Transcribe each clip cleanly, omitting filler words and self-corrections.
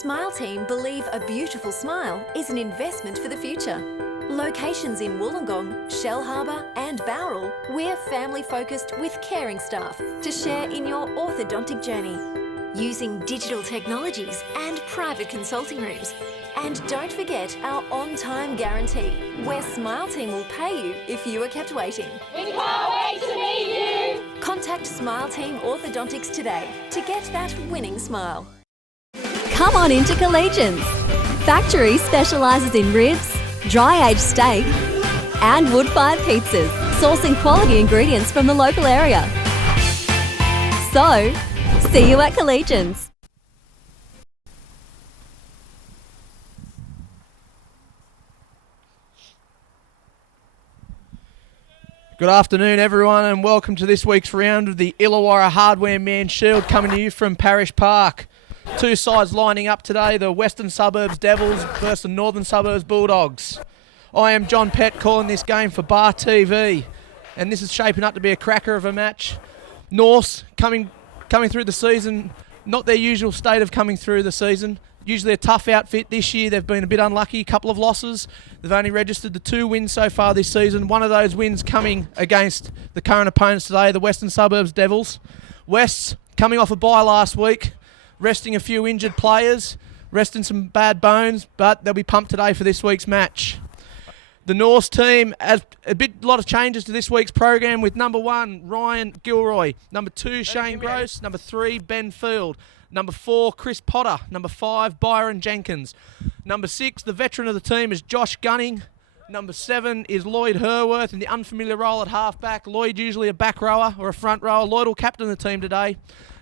Smile Team believe a beautiful smile is an investment for the future. Locations in Wollongong, Shell Harbour and Bowral, we're family-focused with caring staff to share in your orthodontic journey. Using digital technologies and private consulting rooms. And don't forget our on-time guarantee, where Smile Team will pay you if you are kept waiting. We can't wait to meet you! Contact Smile Team Orthodontics today to get that winning smile. Come on into Collegians. Factory specialises in ribs, dry-aged steak and wood-fired pizzas, sourcing quality ingredients from the local area. So, see you at Collegians. Good afternoon, everyone, and welcome to this week's round of the Illawarra Hardware Man Shield, coming to you from Parish Park. Two sides lining up today, the Western Suburbs Devils versus the Northern Suburbs Bulldogs. I am John Pett calling this game for Bar TV, and this is shaping up to be a cracker of a match. Norths coming through the season, not their usual state of coming through the season. Usually a tough outfit. This year they've been a bit unlucky, a couple of losses. They've only registered the 2 wins so far this season. One of those wins coming against the current opponents today, the Western Suburbs Devils. Wests coming off a bye last week, resting a few injured players, resting some bad bones, but they'll be pumped today for this week's match. The Norths team has a lot of changes to this week's program, with number 1, Ryan Gilroy, number 2, Shane Gross, number 3, Ben Field, number 4, Chris Potter, number 5, Byron Jenkins, number 6, the veteran of the team, is Josh Gunning, number 7 is Lloyd Herworth in the unfamiliar role at halfback. Lloyd usually a back rower or a front rower. Lloyd will captain the team today.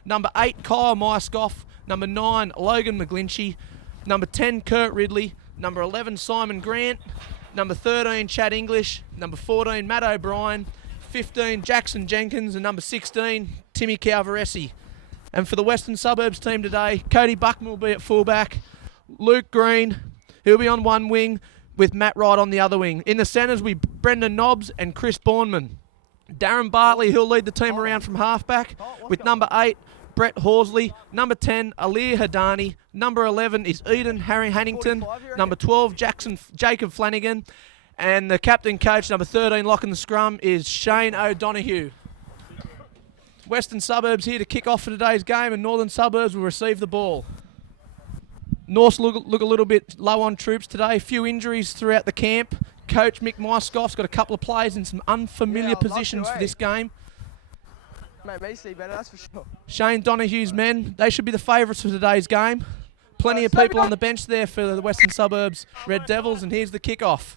Number 8, Kyle Myskoff, number 9, Logan McGlinchey, number 10, Kurt Ridley, number 11, Simon Grant, number 13, Chad English, number 14, Matt O'Brien, 15, Jackson Jenkins, and number 16, Timmy Calvaresi. And for the Western Suburbs team today, Cody Buckman will be at fullback, Luke Green, he'll be on one wing, with Matt Wright on the other wing. In the centres, we Brendan Nobbs and Chris Bourneman. Darren Bartley, he'll lead the team around from halfback, with number 8, Brett Horsley, number 10, Alir Hadani, number 11 is Eden Harry Hannington, number 12, Jacob Flanagan, and the captain coach, number 13, lock in the scrum, is Shane O'Donoghue. Western Suburbs here to kick off for today's game, and Northern Suburbs will receive the ball. Norths look a little bit low on troops today, a few injuries throughout the camp. Coach Mick Myskoff's got a couple of players in some unfamiliar positions for this game. Mate, me see better, that's for sure. Shane Donoghue's men, they should be the favourites for today's game. Plenty of people on the bench there for the Western Suburbs Red Devils, and here's the kickoff.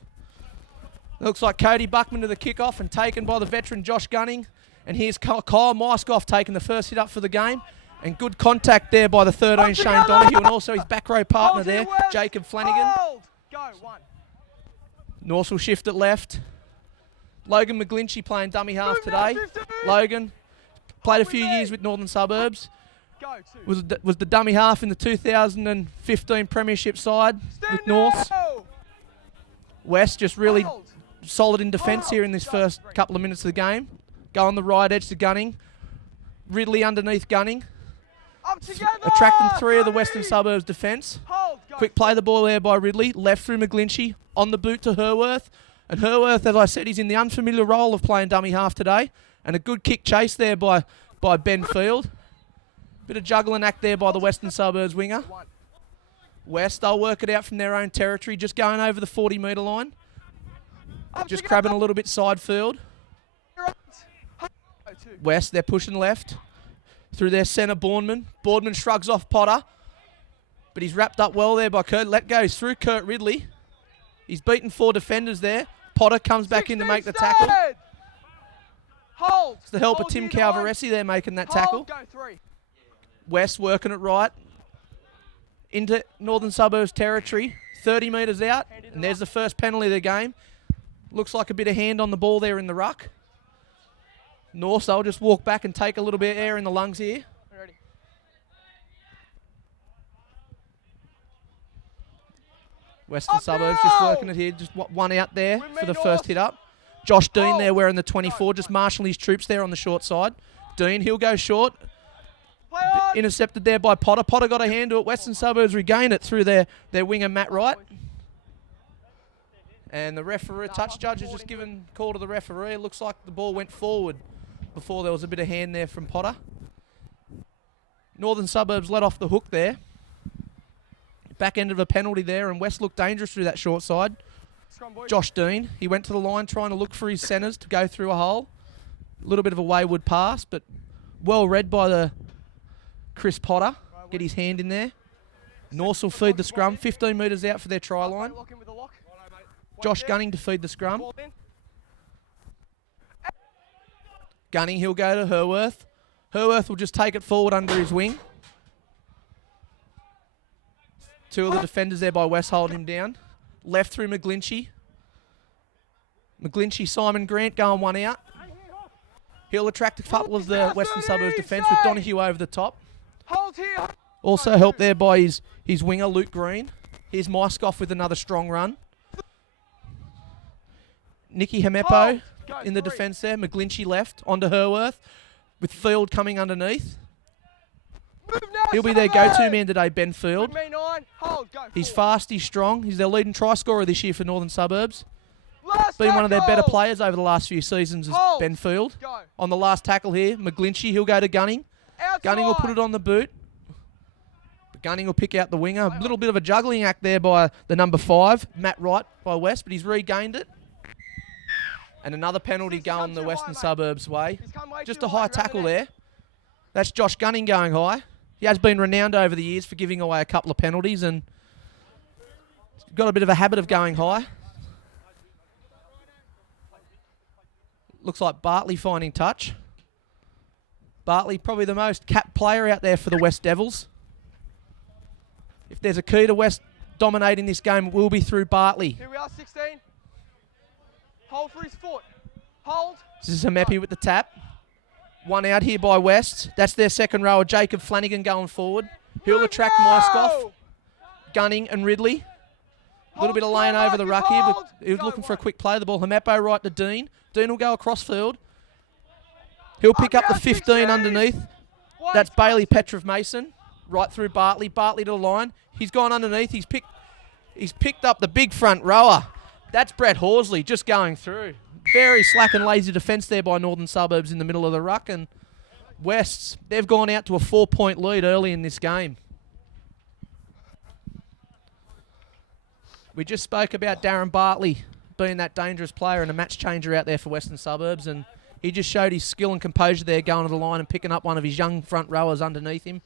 Looks like Cody Buckman to the kickoff and taken by the veteran Josh Gunning. And here's Kyle Myskoff taking the first hit up for the game. And good contact there by the 13, Shane Donoghue, and also his back row partner there, Jacob Flanagan. Go, 1. North will shift it left. Logan McGlinchey playing dummy half today. Logan played a few years with Northern Suburbs. Was the dummy half in the 2015 Premiership side with Norths. West just really solid in defence here in this first couple of minutes of the game. Go on the right edge to Gunning. Ridley underneath Gunning. Attracting 3 of the Western Suburbs defence. Quick play the ball there by Ridley. Left through McGlinchey. On the boot to Herworth. And Herworth, as I said, he's in the unfamiliar role of playing dummy half today. And a good kick chase there by Ben Field. Bit of juggling act there by the Western Suburbs winger. West, they'll work it out from their own territory. Just going over the 40-metre line. Just crabbing a little bit side field. West, they're pushing left. Through their centre, Bourneman. Bourneman shrugs off Potter. But he's wrapped up well there by Kurt. Let goes through Kurt Ridley. He's beaten 4 defenders there. Potter comes back in to make the tackle. It's the help of Tim Calvaresi there making that tackle. West working it right. Into Northern Suburbs territory. 30 metres out. And there's the first penalty of the game. Looks like a bit of hand on the ball there in the ruck. North, they'll just walk back and take a little bit of air in the lungs here. Western Suburbs just working it here. Just one out there for the first hit up. Josh Dean there wearing the 24, just marshalling his troops there on the short side. Dean, he'll go short. Play on. Intercepted there by Potter. Potter got a hand to it. Western Suburbs regain it through their winger, Matt Wright. And the referee, touch judge has just given call to the referee. It looks like the ball went forward before there was a bit of hand there from Potter. Northern Suburbs let off the hook there. Back end of a penalty there, and West looked dangerous through that short side. Scrum, boys. Josh Dean, he went to the line trying to look for his centres to go through a hole. A little bit of a wayward pass, but well read by the Chris Potter. Get his hand in there. Norse will feed the scrum. 15 metres out for their try line. Lock in with the lock. Josh Gunning to feed the scrum. Ball in. Gunning, he'll go to Herworth. Herworth will just take it forward under his wing. Two of the defenders there by West holding him down. Left through McGlinchey. McGlinchey, Simon Grant going one out. He'll attract a couple of the Western Suburbs defence with Donahue over the top. Hold here. Also helped there by his winger, Luke Green. Here's Myskoff with another strong run. Nicky Hamepo in the defence there. McGlinchey left onto Herworth with Field coming underneath. Move now. He'll be their go-to man today, Ben Field. With me 9. Hold. Go. He's forward. fast, he's strong. He's their leading try scorer this year for Northern Suburbs. Last Been one of their tackle. better players over the last few seasons is Hold. Ben Field. Go. On the last tackle here, McGlinchey, he'll go to Gunning. Outside. Gunning will put it on the boot. But Gunning will pick out the winger. A little bit of a juggling act there by the number 5, Matt Wright by West, but he's regained it. And another penalty going the Western Suburbs way. He's come way Just too a high around the tackle net. there. That's Josh Gunning going high. He has been renowned over the years for giving away a couple of penalties and got a bit of a habit of going high. Looks like Bartley finding touch. Bartley probably the most capped player out there for the West Devils. If there's a key to West dominating this game, it will be through Bartley. Here we are, 16. Hold for his foot. Hold. This is Hamepi with the tap. One out here by West. That's their second rower, Jacob Flanagan going forward. He'll attract Myskoff, Gunning and Ridley. A little bit of lane over the ruck here, but he was looking for a quick play. The ball, Hamepo right to Dean. Dean will go across field. He'll pick up the 15 underneath. That's Bailey Petrov Mason. Right through Bartley. Bartley to the line. He's gone underneath. He's picked up the big front rower. That's Brett Horsley just going through. Very slack and lazy defence there by Northern Suburbs in the middle of the ruck. And Wests, they've gone out to a 4-point lead early in this game. We just spoke about Darren Bartley being that dangerous player and a match changer out there for Western Suburbs. And he just showed his skill and composure there going to the line and picking up one of his young front rowers underneath him.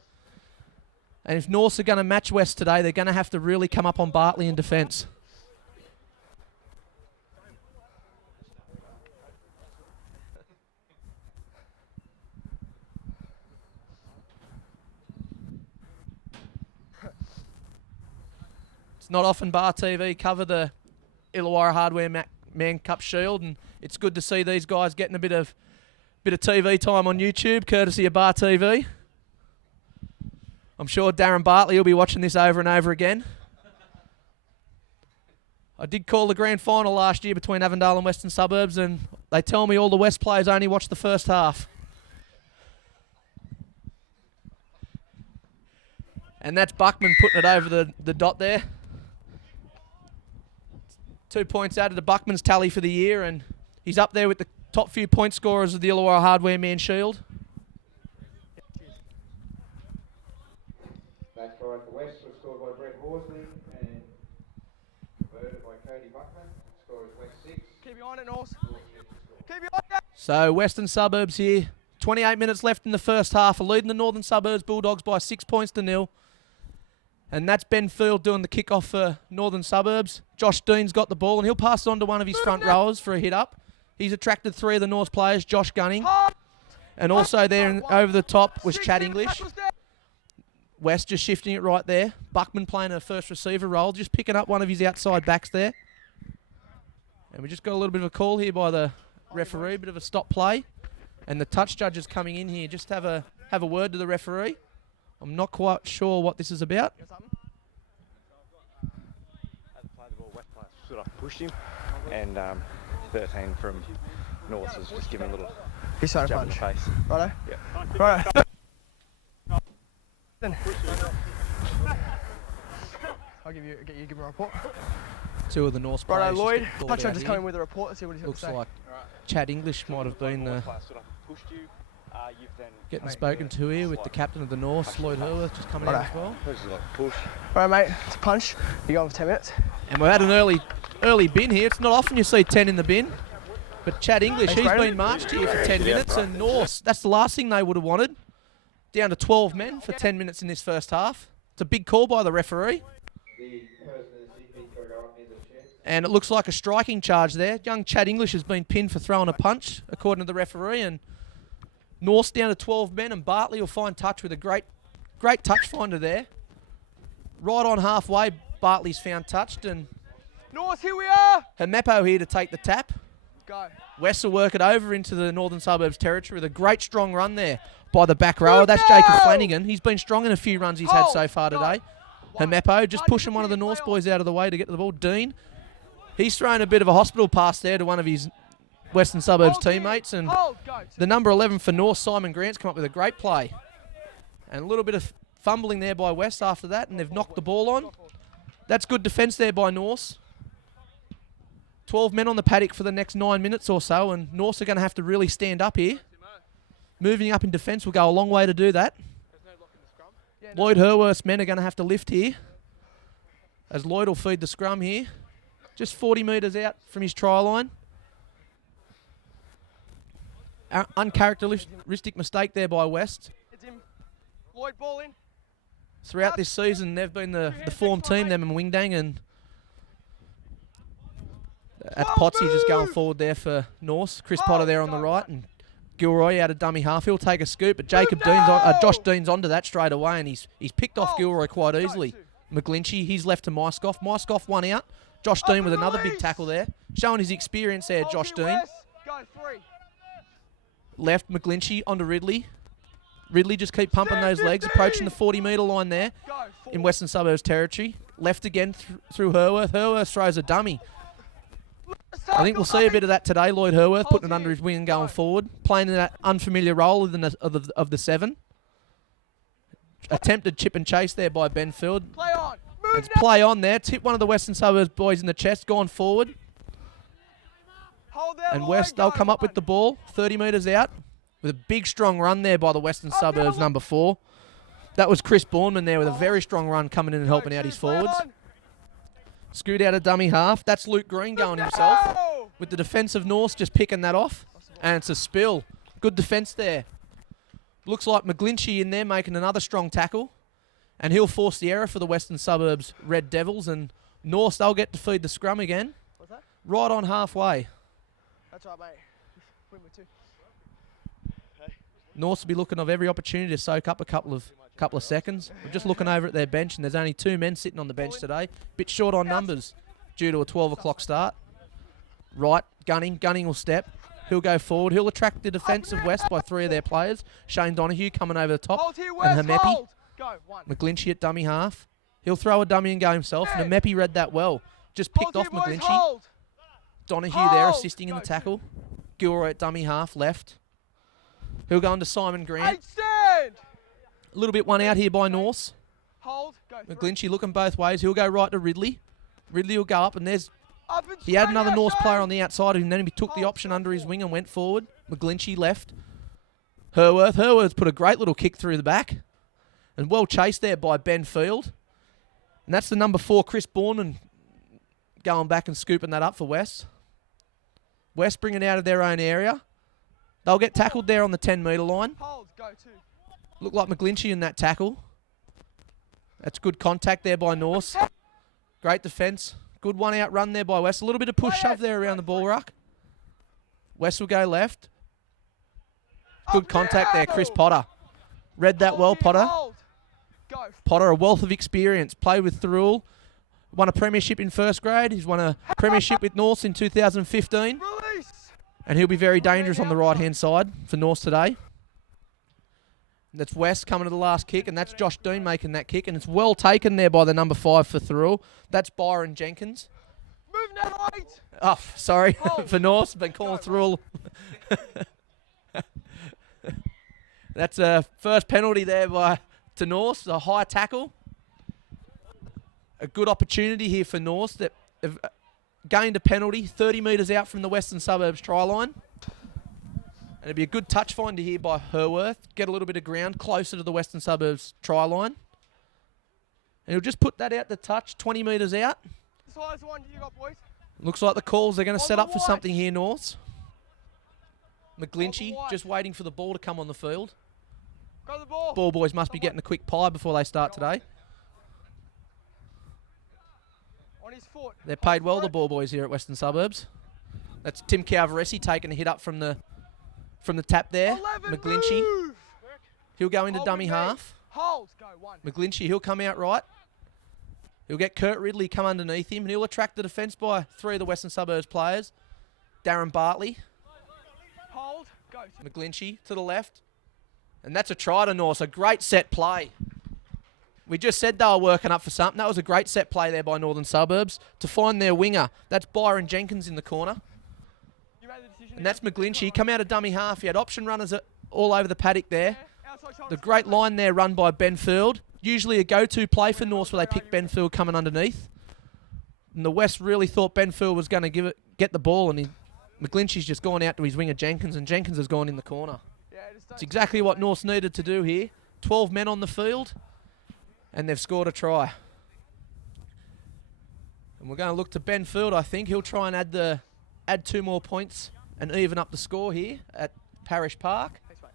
And if Norths are going to match West today, they're going to have to really come up on Bartley in defence. It's not often Bar TV cover the Illawarra Hardware Man Cup Shield, and it's good to see these guys getting a bit of TV time on YouTube, courtesy of Bar TV. I'm sure Darren Bartley will be watching this over and over again. I did call the grand final last year between Avondale and Western Suburbs, and they tell me all the West players only watched the first half. And that's Buckman putting it over the dot there. 2 points out of the Buckman's tally for the year, and he's up there with the top few point scorers of the Illawarra Hardware Man Shield. Match try for West was scored by Brett Horsley and converted by Cody Buckman. Score is West 6. Keep you on it, Norse. Keep you on it. So Western Suburbs here, 28 minutes left in the first half, are leading the Northern Suburbs Bulldogs by 6 points to 0. And that's Ben Field doing the kickoff for Northern Suburbs. Josh Dean's got the ball, and he'll pass it on to one of his front rowers for a hit up. He's attracted 3 of the North players, Josh Gunning. And also there over the top was Chad English. West just shifting it right there. Buckman playing a first receiver role, just picking up one of his outside backs there. And we just got a little bit of a call here by the referee, bit of a stop play. And the touch judge is coming in here. Just have a word to the referee. I'm not quite sure what this is about. As the play the ball, West player stood up, pushed him, and 13 from North was just giving a little He's trying to jab in the punch. face. Righto? Yeah. Righto. Then. I'll give me a report. Two of the North players. Righto, Lloyd. just get called Touch out just here. come in with a report. Let's see what he's got Looks to say. like Chad English might have been pushed you. You've then getting spoken to here with the captain of the North, Lloyd Hurworth, just coming out as well. push. Right, mate. It's a punch. You go on for 10 minutes. And we've had an early bin here. It's not often you see 10 in the bin. But Chad English, Thanks, he's Brandon. been marched here for 10 minutes. And North, that's the last thing they would have wanted. Down to 12 men for 10 minutes in this first half. It's a big call by the referee. The person in the CP got up near the chair. And it looks like a striking charge there. Young Chad English has been pinned for throwing a punch, according to the referee. And North's down to 12 men, and Bartley will find touch with a great touch finder there. Right on halfway, Bartley's found touched, and North, here we are. Hermepo here to take the tap. Go. West will work it over into the Northern Suburbs territory with a great strong run there by the back rower. That's Jacob Flanagan. He's been strong in a few runs he's had so far today. Hermepo just pushing one of the North boys out of the way to get to the ball. Dean, he's thrown a bit of a hospital pass there to one of his Western Suburbs teammates, and the number 11 for North, Simon Grant's come up with a great play. And a little bit of fumbling there by West after that, and they've knocked the ball on. That's good defence there by North. 12 men on the paddock for the next 9 minutes or so, and North are going to have to really stand up here. Moving up in defence will go a long way to do that. Lloyd Hurworth's men are going to have to lift here, as Lloyd will feed the scrum here. Just 40 metres out from his try line. Uncharacteristic mistake there by West. It's him. Lloyd, ball in. Throughout this season, they've been the form team, them and Wingdang, and at Potsy just going forward there for North. Chris Potter there on the right, and Gilroy out of dummy half. He'll take a scoop, but Josh Dean's onto that straight away, and he's picked off Gilroy quite easily. McGlinchey, he's left to Myskoff. Myskoff one out. Josh Dean with another big tackle there. Showing his experience there, Josh Dean. Go, 3. Left McGlinchey onto Ridley. Ridley just keep pumping those legs, approaching the 40-metre line there in Western Suburbs territory. Left again through Hurworth. Hurworth throws a dummy. I think we'll see a bit of that today. Lloyd Hurworth putting it under his wing and going forward, playing in that unfamiliar role of the 7. Attempted chip and chase there by Benfield. Play on. It's play on there. It's hit one of the Western Suburbs boys in the chest, gone forward. Hold there, And Lloyd, West, they'll go. come up with the ball, 30 metres out, with a big strong run there by the Western Suburbs number 4. That was Chris Bourneman there with a very strong run coming in and helping out his forwards. Scoot out a dummy half. That's Luke Green going himself, with the defence of North just picking that off. And it's a spill. Good defence there. Looks like McGlinchey in there making another strong tackle. And he'll force the error for the Western Suburbs Red Devils. And North, they'll get to feed the scrum again. What's that? Right on halfway. That's right, mate. Win with 2. North will be looking of every opportunity to soak up a couple of seconds. We're just looking over at their bench, and there's only 2 men sitting on the bench today. Bit short on numbers due to a 12 o'clock start. Right, Gunning will step. He'll go forward. He'll attract the defence of West by 3 of their players. Shane Donoghue coming over the top. Hold here, West. And Hamepi. Hold. Go, 1. McGlinchey at dummy half. He'll throw a dummy and go himself. And Hamepi read that well. Just picked off Hold here, boys, McGlinchey. hold. Donoghue there Hold. assisting in the Go, tackle. Gilroy at dummy half left. He'll go on to Simon Grant. 8, stand. A little bit one out here by North. Hold. Go, 3. McGlinchey looking both ways. He'll go right to Ridley. Ridley will go up, and there's Up and he had straight another out, North player Shane. on the outside, and then he took the option under his wing and went forward. McGlinchey left. Hurworth's put a great little kick through the back, and well chased there by Ben Field. And that's the number 4, Chris Bourneman, going back and scooping that up for West. West bring it out of their own area. They'll get tackled there on the 10-metre line. Hold. Go, 2. Look like McGlinchey in that tackle. That's good contact there by North. Great defence. Good one-out run there by West. A little bit of push-shove there around the ball ruck. West will go left. Good contact there, Chris Potter. Read that well, Potter. Hold. Go. Potter, a wealth of experience. Played with Thirroul. Won a premiership in first grade. He's won a premiership with North in 2015. Release. And he'll be very dangerous on the right-hand side for North today. That's West coming to the last kick, and that's Josh Dean making that kick, and it's well taken there by the number 5 for Thirroul. That's Byron Jenkins. Move now, 8. Oh, sorry, Hold. for North, been calling Thirroul. That's a first penalty there to North, a high tackle. A good opportunity here for North that have gained a penalty 30 metres out from the Western Suburbs try line. And it'd be a good touch finder here by Herworth. Get a little bit of ground closer to the Western Suburbs try line. And he'll just put that out the touch, 20 metres out. This is the one you got, boys. Looks like the calls are going to On set the up for white. something here, Norths. McGlinchey white. just waiting for the ball to come on the field. Go the ball. Ball boys must be getting a quick pie before they start today. On his foot. They're paid well, the ball boys here at Western Suburbs. That's Tim Calvaresi taking a hit up from the tap there. 11, McGlinchey, move. he'll go into Hold dummy with me. half. Hold. Go, one. McGlinchey, he'll come out right. He'll get Kurt Ridley come underneath him, and he'll attract the defence by 3 of the Western Suburbs players. Darren Bartley, Hold. Go. McGlinchey to the left. And that's a try to North, a great set play. We just said they were working up for something. That was a great set play there by Northern Suburbs to find their winger. That's Byron Jenkins in the corner. You made the decision. And that's McGlinchey. Come out of dummy half. He had option runners all over the paddock there. Outside shoulder. The great line there run by Ben Field. Usually a go-to play for North where they pick Ben Field coming underneath. And the West really thought Ben Field was going to get the ball, and McGlinchey's just gone out to his winger Jenkins, and Jenkins has gone in the corner. Yeah, just don't It's exactly what North needed to do here. 12 men on the field, and they've scored a try. And we're going to look to Ben Field, I think. He'll try and add 2 more points and even up the score here at Parish Park. Thanks, mate.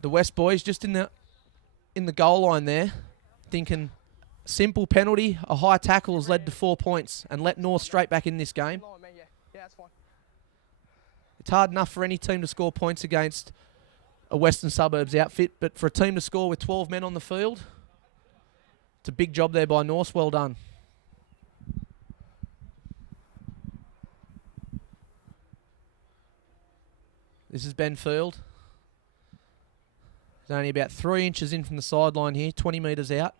The West boys just in the goal line there, thinking simple penalty, a high tackle has led to 4 points and let North straight back in this game. Line, man, yeah. Yeah, that's fine. It's hard enough for any team to score points against a Western Suburbs outfit, but for a team to score with 12 men on the field, it's a big job there by North. Well done. This is Ben Field. He's only about 3 inches in from the sideline here, 20 metres out.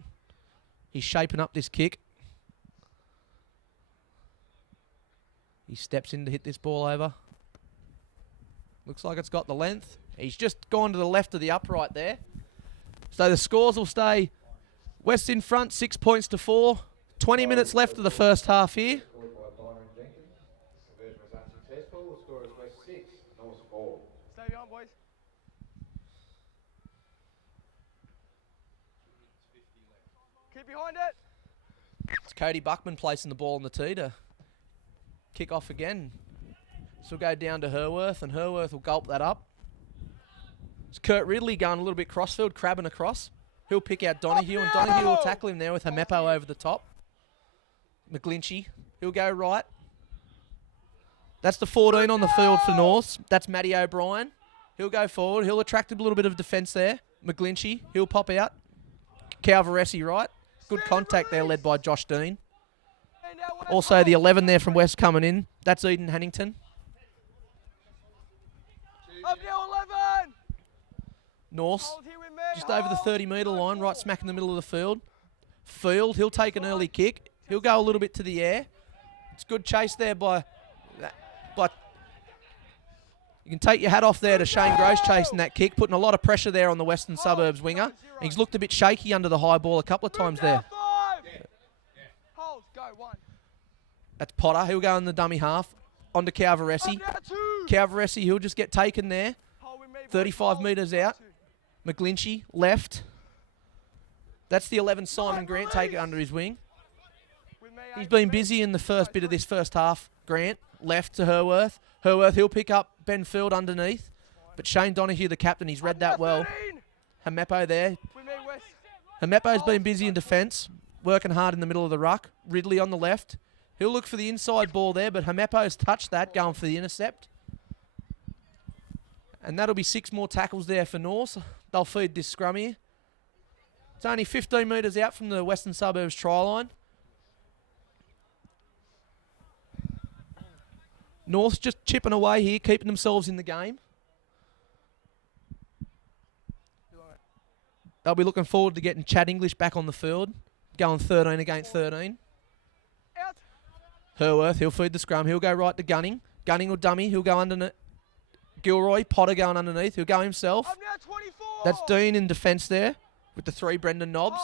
He's shaping up this kick. He steps in to hit this ball over. Looks like it's got the length. He's just gone to the left of the upright there. So the scores will stay West in front, 6 points to 4. 20 minutes left of the first half here. Scored by Byron Jenkins. Conversion was unsuccessful. The score is West 6, North 4. Stay behind, boys. Keep behind it. It's Cody Buckman placing the ball on the tee to kick off again. So we'll go down to Herworth, and Herworth will gulp that up. It's Kurt Ridley going a little bit crossfield, crabbing across. He'll pick out Donahue, and Donahue will tackle him there with Hamepo over the top. McGlinchey, he'll go right. That's the 14 on the field for North. That's Matty O'Brien. He'll go forward. He'll attract a little bit of defence there. McGlinchey, he'll pop out. Calvaresi right. Good contact there led by Josh Dean. Also the 11 there from West coming in. That's Eden Hannington. Up now, 11. North, Hold here with me. just over the Hold. 30 metre line, right smack in the middle of the field. Field, he'll take an early kick. He'll go a little bit to the air. It's good chase there by you can take your hat off there to Shane Gross chasing that kick, putting a lot of pressure there on the Western Suburbs winger. And he's looked a bit shaky under the high ball a couple of times there. 5. Hold. Go, 1. That's Potter. He'll go in the dummy half. Onto Calvaresi. Up now, 2. Calvaresi, he'll just get taken there. Hold with me, boys. 35 Hold. metres out. 2. McGlinchey, left. That's the 11 Simon Grant, take it under his wing. With me, He's eight, been with me. busy in the first bit of this first half. Grant, left to Herworth. Herworth, he'll pick up Ben Field underneath. But Shane Donahue, the captain, he's read that well. 13. Hamepo there. With me, West. Hamepo's been busy in defence, working hard in the middle of the ruck. Ridley on the left. He'll look for the inside ball there, but Hamepo's touched that, going for the intercept. And that'll be 6 more tackles there for North. They'll feed this scrum here. It's only 15 metres out from the Western Suburbs try line. North's just chipping away here, keeping themselves in the game. They'll be looking forward to getting Chad English back on the field, going 13 against 13. Out. Herworth, he'll feed the scrum. He'll go right to Gunning. Gunning will dummy. He'll go Gilroy, Potter going underneath. He'll go himself. Up now, 24. That's Dean in defence there with the 3 Brendan Knobs.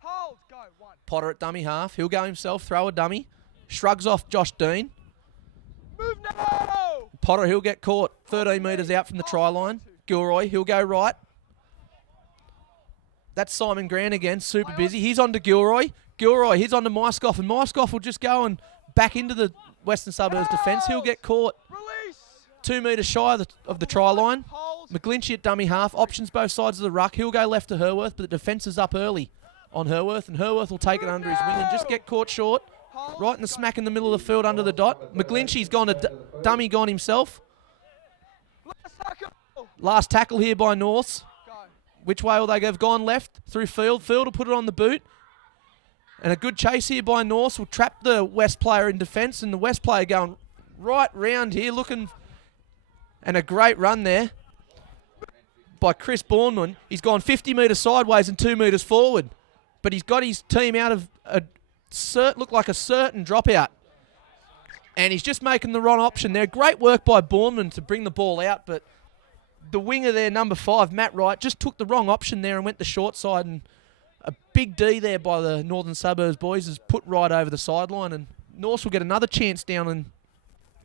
Hold, go, 1. Potter at dummy half. He'll go himself, throw a dummy. Shrugs off Josh Dean. Move now. Potter, he'll get caught 13 metres out from the try line. Gilroy, he'll go right. That's Simon Grant again, super busy. He's on to Gilroy. Gilroy, he's on to Myskoff, and Myskoff will just go and back into the Western Suburbs defence. He'll get caught Release. 2 metres shy of the try line. Hold. McGlinchey at dummy half, options both sides of the ruck. He'll go left to Herworth, but the defence is up early on Herworth, and Herworth will take it under his wing and just get caught short. Right in the smack in the middle of the field under the dot. McGlinchey's gone to dummy gone himself. Last tackle. Last tackle here by Norths. Go. Which way will they go? They've gone left through field. Field will put it on the boot. And a good chase here by Norths will trap the West player in defence, and the West player going right round here looking, and a great run there by Chris Bournemouth. He's gone 50 metres sideways and 2 metres forward, but he's got his team out of a look like a certain dropout, and he's just making the wrong option there. Great work by Bournemouth to bring the ball out, but the winger there, number 5, Matt Wright, just took the wrong option there and went the short side, and a big D there by the Northern Suburbs boys is put right over the sideline, and Norths will get another chance down in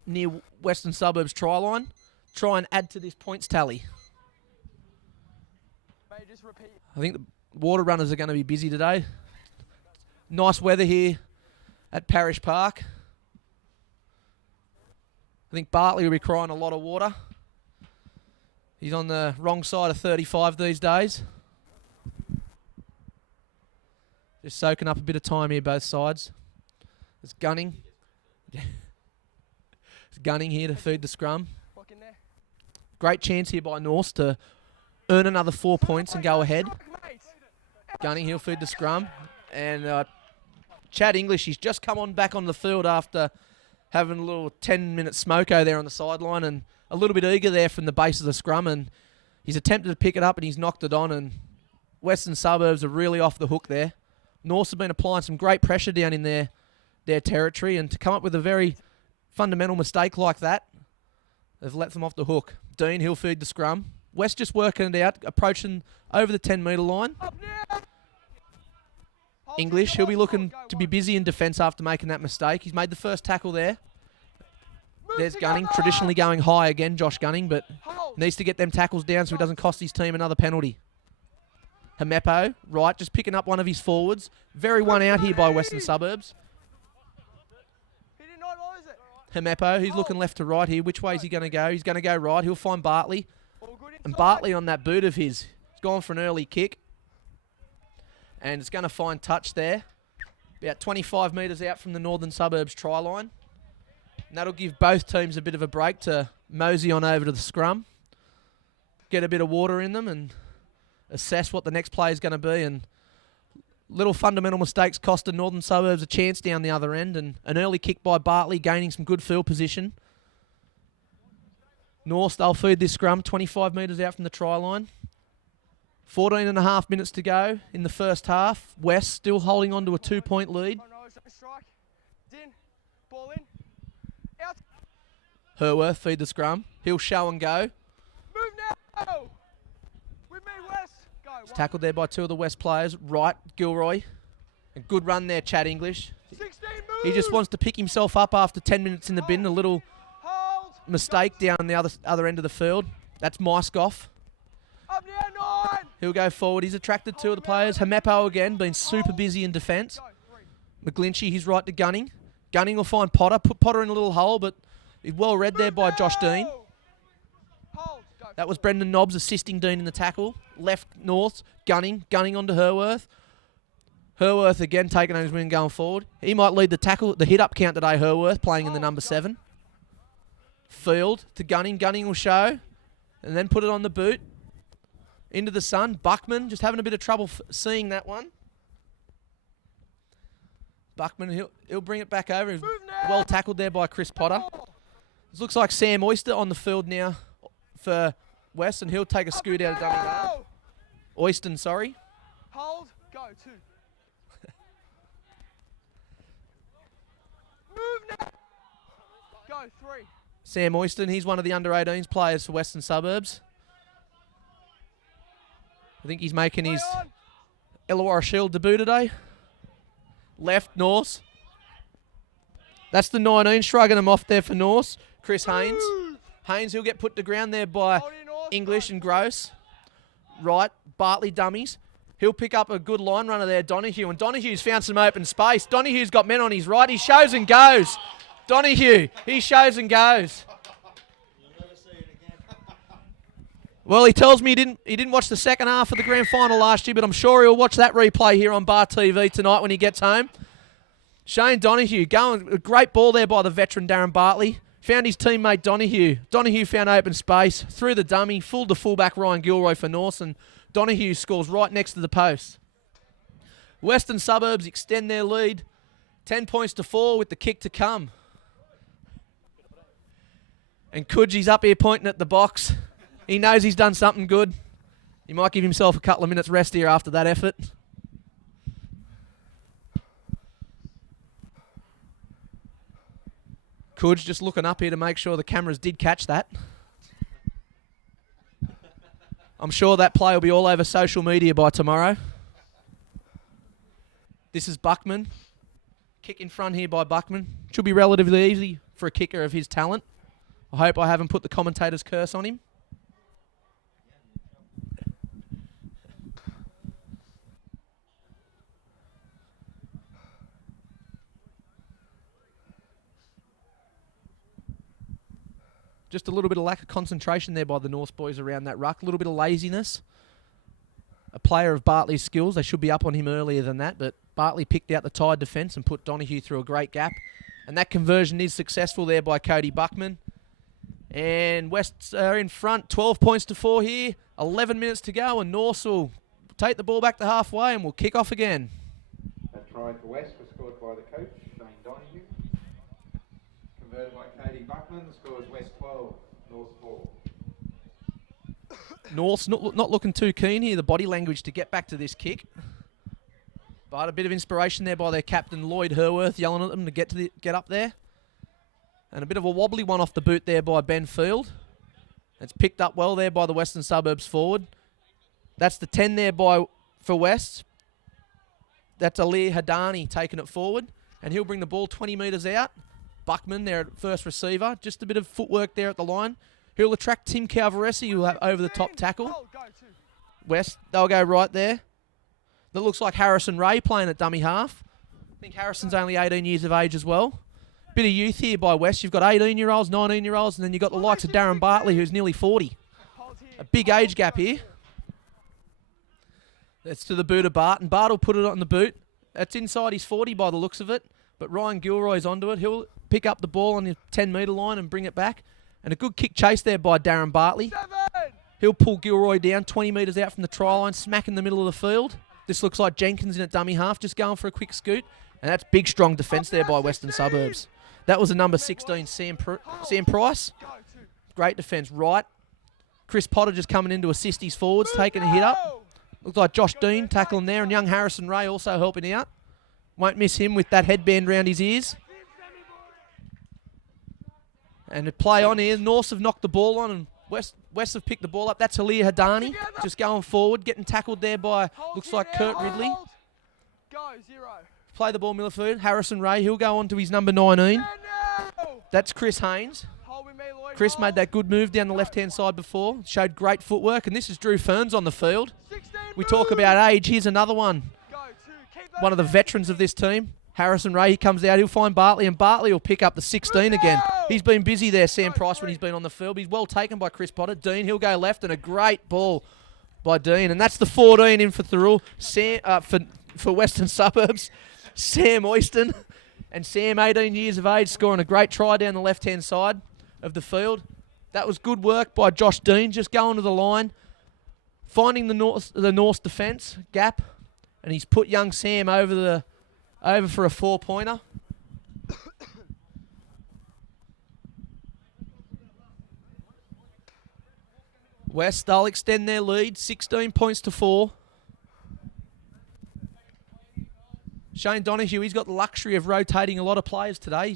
near Western Suburbs try line, try and add to this points tally. Mate, just repeat. I think the water runners are going to be busy today. Nice weather here at Parish Park. I think Bartley will be crying a lot of water. He's on the wrong side of 35 these days. Just soaking up a bit of time here, both sides. It's gunning. It's gunning here to feed the scrum. Lock in there. Great chance here by Norths to earn another 4 points and go ahead. Mate. Gunning, he'll feed the scrum. And Chad English, he's just come on back on the field after having a little 10-minute smoko there on the sideline, and a little bit eager there from the base of the scrum, and he's attempted to pick it up and he's knocked it on, and Western Suburbs are really off the hook there. Norths have been applying some great pressure down in their territory, and to come up with a very fundamental mistake like that, they've let them off the hook. Dean, he'll feed the scrum. West just working it out, approaching over the 10-metre line. Up now. Hold English, in, he'll be hold, looking go, to be 1. busy in defence after making that mistake. He's made the first tackle there. Move There's together. Gunning, traditionally going high again, Josh Gunning, but Hold. needs to get them tackles down so he doesn't cost his team another penalty. Hamepo, right, just picking up one of his forwards. Very one out here by Western Suburbs. He did not, what is it? Hamepo, he's looking left to right here. Which way is he going to go? He's going to go right. He'll find Bartley. All good And inside. Bartley on that boot of his, he's gone for an early kick. And it's going to find touch there. About 25 metres out from the Northern Suburbs try line. And that'll give both teams a bit of a break to mosey on over to the scrum. Get a bit of water in them and assess what the next play is going to be. And little fundamental mistakes costed Northern Suburbs a chance down the other end. And an early kick by Bartley gaining some good field position. North, they'll feed this scrum 25 metres out from the try line. 14 and a half minutes to go in the first half. West still holding on to a 2-point lead. Oh no, it's a strike. Din. Ball in. Out. Herworth feed the scrum. He'll show and go. Move now. With me, West. Go. He's 1. tackled there by 2 of the West players. Right, Gilroy. A good run there, Chad English. 16 move. He just wants to pick himself up after 10 minutes in the bin. A little Hold. mistake down the other end of the field. That's Myskoff. Up now, 9. He'll go forward. He's attracted 2 of the players. Hamepo again, been super busy in defence. Go. 3. McGlinchey, he's right to Gunning. Gunning will find Potter. Put Potter in a little hole, but he's well read there by Josh Dean. Hold. Go. That was Brendan Nobbs assisting Dean in the tackle. Left North, Gunning onto Herworth. Herworth again taking on his wing going forward. He might lead the hit-up count today, Herworth, playing in the number 7. Field to Gunning. Gunning will show. And then put it on the boot. Into the sun. Buckman just having a bit of trouble seeing that one. Buckman, he'll bring it back over. He's Move now. well tackled there by Chris Potter. It looks like Sam Oyster on the field now for West, and he'll take a scoot out of dummy half. Oyston, sorry. Hold. Go. 2. Move now. Go. 3. Sam Oyston, he's one of the under-18s players for Western Suburbs. I think he's making his Illawarra Shield debut today. Left, Norse. That's the 19 shrugging him off there for Norse. Chris Haynes. Haynes, he'll get put to ground there by English and Gross. Right, Bartley dummies. He'll pick up a good line runner there, Donahue. And Donahue's found some open space. Donahue's got men on his right. He shows and goes. Donahue, he shows and goes. Well, he tells me he didn't watch the second half of the grand final last year, but I'm sure he'll watch that replay here on Bar TV tonight when he gets home. Shane Donahue going, a great ball there by the veteran Darren Bartley. Found his teammate Donahue. Donahue found open space, through the dummy, fooled the fullback Ryan Gilroy for Norse, and Donahue scores right next to the post. Western Suburbs extend their lead, 10 points to 4 with the kick to come. And Coogie's up here pointing at the box. He knows he's done something good. He might give himself a couple of minutes rest here after that effort. Coog just looking up here to make sure the cameras did catch that. I'm sure that play will be all over social media by tomorrow. This is Buckman. Kick in front here by Buckman. Should be relatively easy for a kicker of his talent. I hope I haven't put the commentator's curse on him. Just a little bit of lack of concentration there by the Norse boys around that ruck. A little bit of laziness. A player of Bartley's skills. They should be up on him earlier than that, but Bartley picked out the tied defence and put Donahue through a great gap. And that conversion is successful there by Cody Buckman. And Wests are in front, 12 points to 4 here. 11 minutes to go, and Norse will take the ball back to halfway and we'll kick off again. A try for West was scored by the coach, Shane Donahue. Converted by Cody Buckman, the score is West 12, North 4. North's not looking too keen here, the body language to get back to this kick. But a bit of inspiration there by their captain, Lloyd Herworth, yelling at them to get up there. And a bit of a wobbly one off the boot there by Ben Field. It's picked up well there by the Western Suburbs forward. That's the 10 there for West. That's Ali Hadani taking it forward. And he'll bring the ball 20 metres out. Buckman there at first receiver. Just a bit of footwork there at the line. He'll attract Tim Calvaresi, who'll have over the top tackle. West, they'll go right there. That looks like Harrison Ray playing at dummy half. I think Harrison's only 18 years of age as well. Bit of youth here by West. You've got 18-year-olds, 19-year-olds, and then you've got the likes of Darren Bartley, who's nearly 40. A big age gap here. That's to the boot of Bart, and Bart will put it on the boot. That's inside his 40 by the looks of it, but Ryan Gilroy's onto it. He'll pick up the ball on the 10-metre line and bring it back. And a good kick chase there by Darren Bartley. He'll pull Gilroy down 20 metres out from the try line, smack in the middle of the field. This looks like Jenkins in at dummy half, just going for a quick scoot. And that's big, strong defence there by Western Suburbs. That was a number 16, Sam Price. Great defence. Right. Chris Potter just coming in to assist his forwards, taking a hit up. Looks like Josh Dean tackling there, and young Harrison Ray also helping out. Won't miss him with that headband round his ears. And a play on here. Norse have knocked the ball on, and West have picked the ball up. That's Halir Hadani just going forward, getting tackled there by, looks like Kurt Ridley. Play the ball, Millerfood. Harrison Ray, he'll go on to his number 19. That's Chris Haynes. Chris made that good move down the left-hand side before. Showed great footwork, and this is Drew Ferns on the field. We talk about age. Here's another one. One of the veterans of this team. Harrison Ray, he comes out. He'll find Bartley, and Bartley will pick up the 16 again. He's been busy there, Sam Price, when he's been on the field. He's well taken by Chris Potter. Dean, he'll go left, and a great ball by Dean. And that's the 14 in for Thurul. For Western Suburbs. Sam Oyston. And Sam, 18 years of age, scoring a great try down the left-hand side of the field. That was good work by Josh Dean, just going to the line, finding the North defence gap, and he's put young Sam over for a 4-pointer. West, they'll extend their lead, 16 points to 4. Shane Donahue, he's got the luxury of rotating a lot of players today.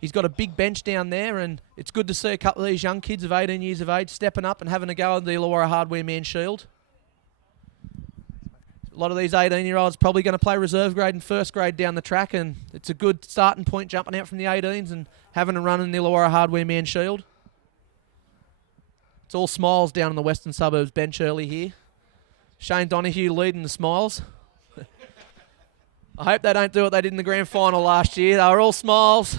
He's got a big bench down there, and it's good to see a couple of these young kids of 18 years of age stepping up and having a go at the Illawarra Hardware Man Shield. A lot of these 18-year-olds probably going to play reserve grade and first grade down the track, and it's a good starting point jumping out from the 18s and having a run in the Illawarra Hardware Man Shield. It's all smiles down in the Western Suburbs bench early here. Shane Donoghue leading the smiles. I hope they don't do what they did in the grand final last year. They were all smiles.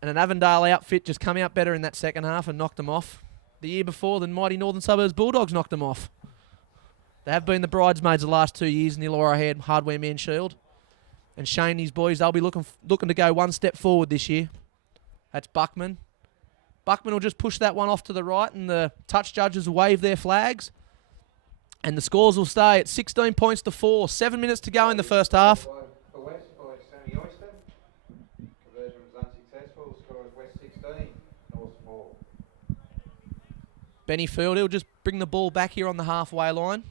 And an Avondale outfit just come out better in that second half and knocked them off. The year before, the mighty Northern Suburbs Bulldogs knocked them off. They have been the bridesmaids the last 2 years in the Illawarra Hardware Man Shield. And Shane and his boys, they'll be looking to go one step forward this year. That's Buckman. Buckman will just push that one off to the right, and the touch judges will wave their flags. And the scores will stay at 16 points to 4. 7 minutes to go in the first half. For West by Sammy Oyster. Conversion was unsuccessful. Score is West 16, North 4. Benny Field, he'll just bring the ball back here on the halfway line.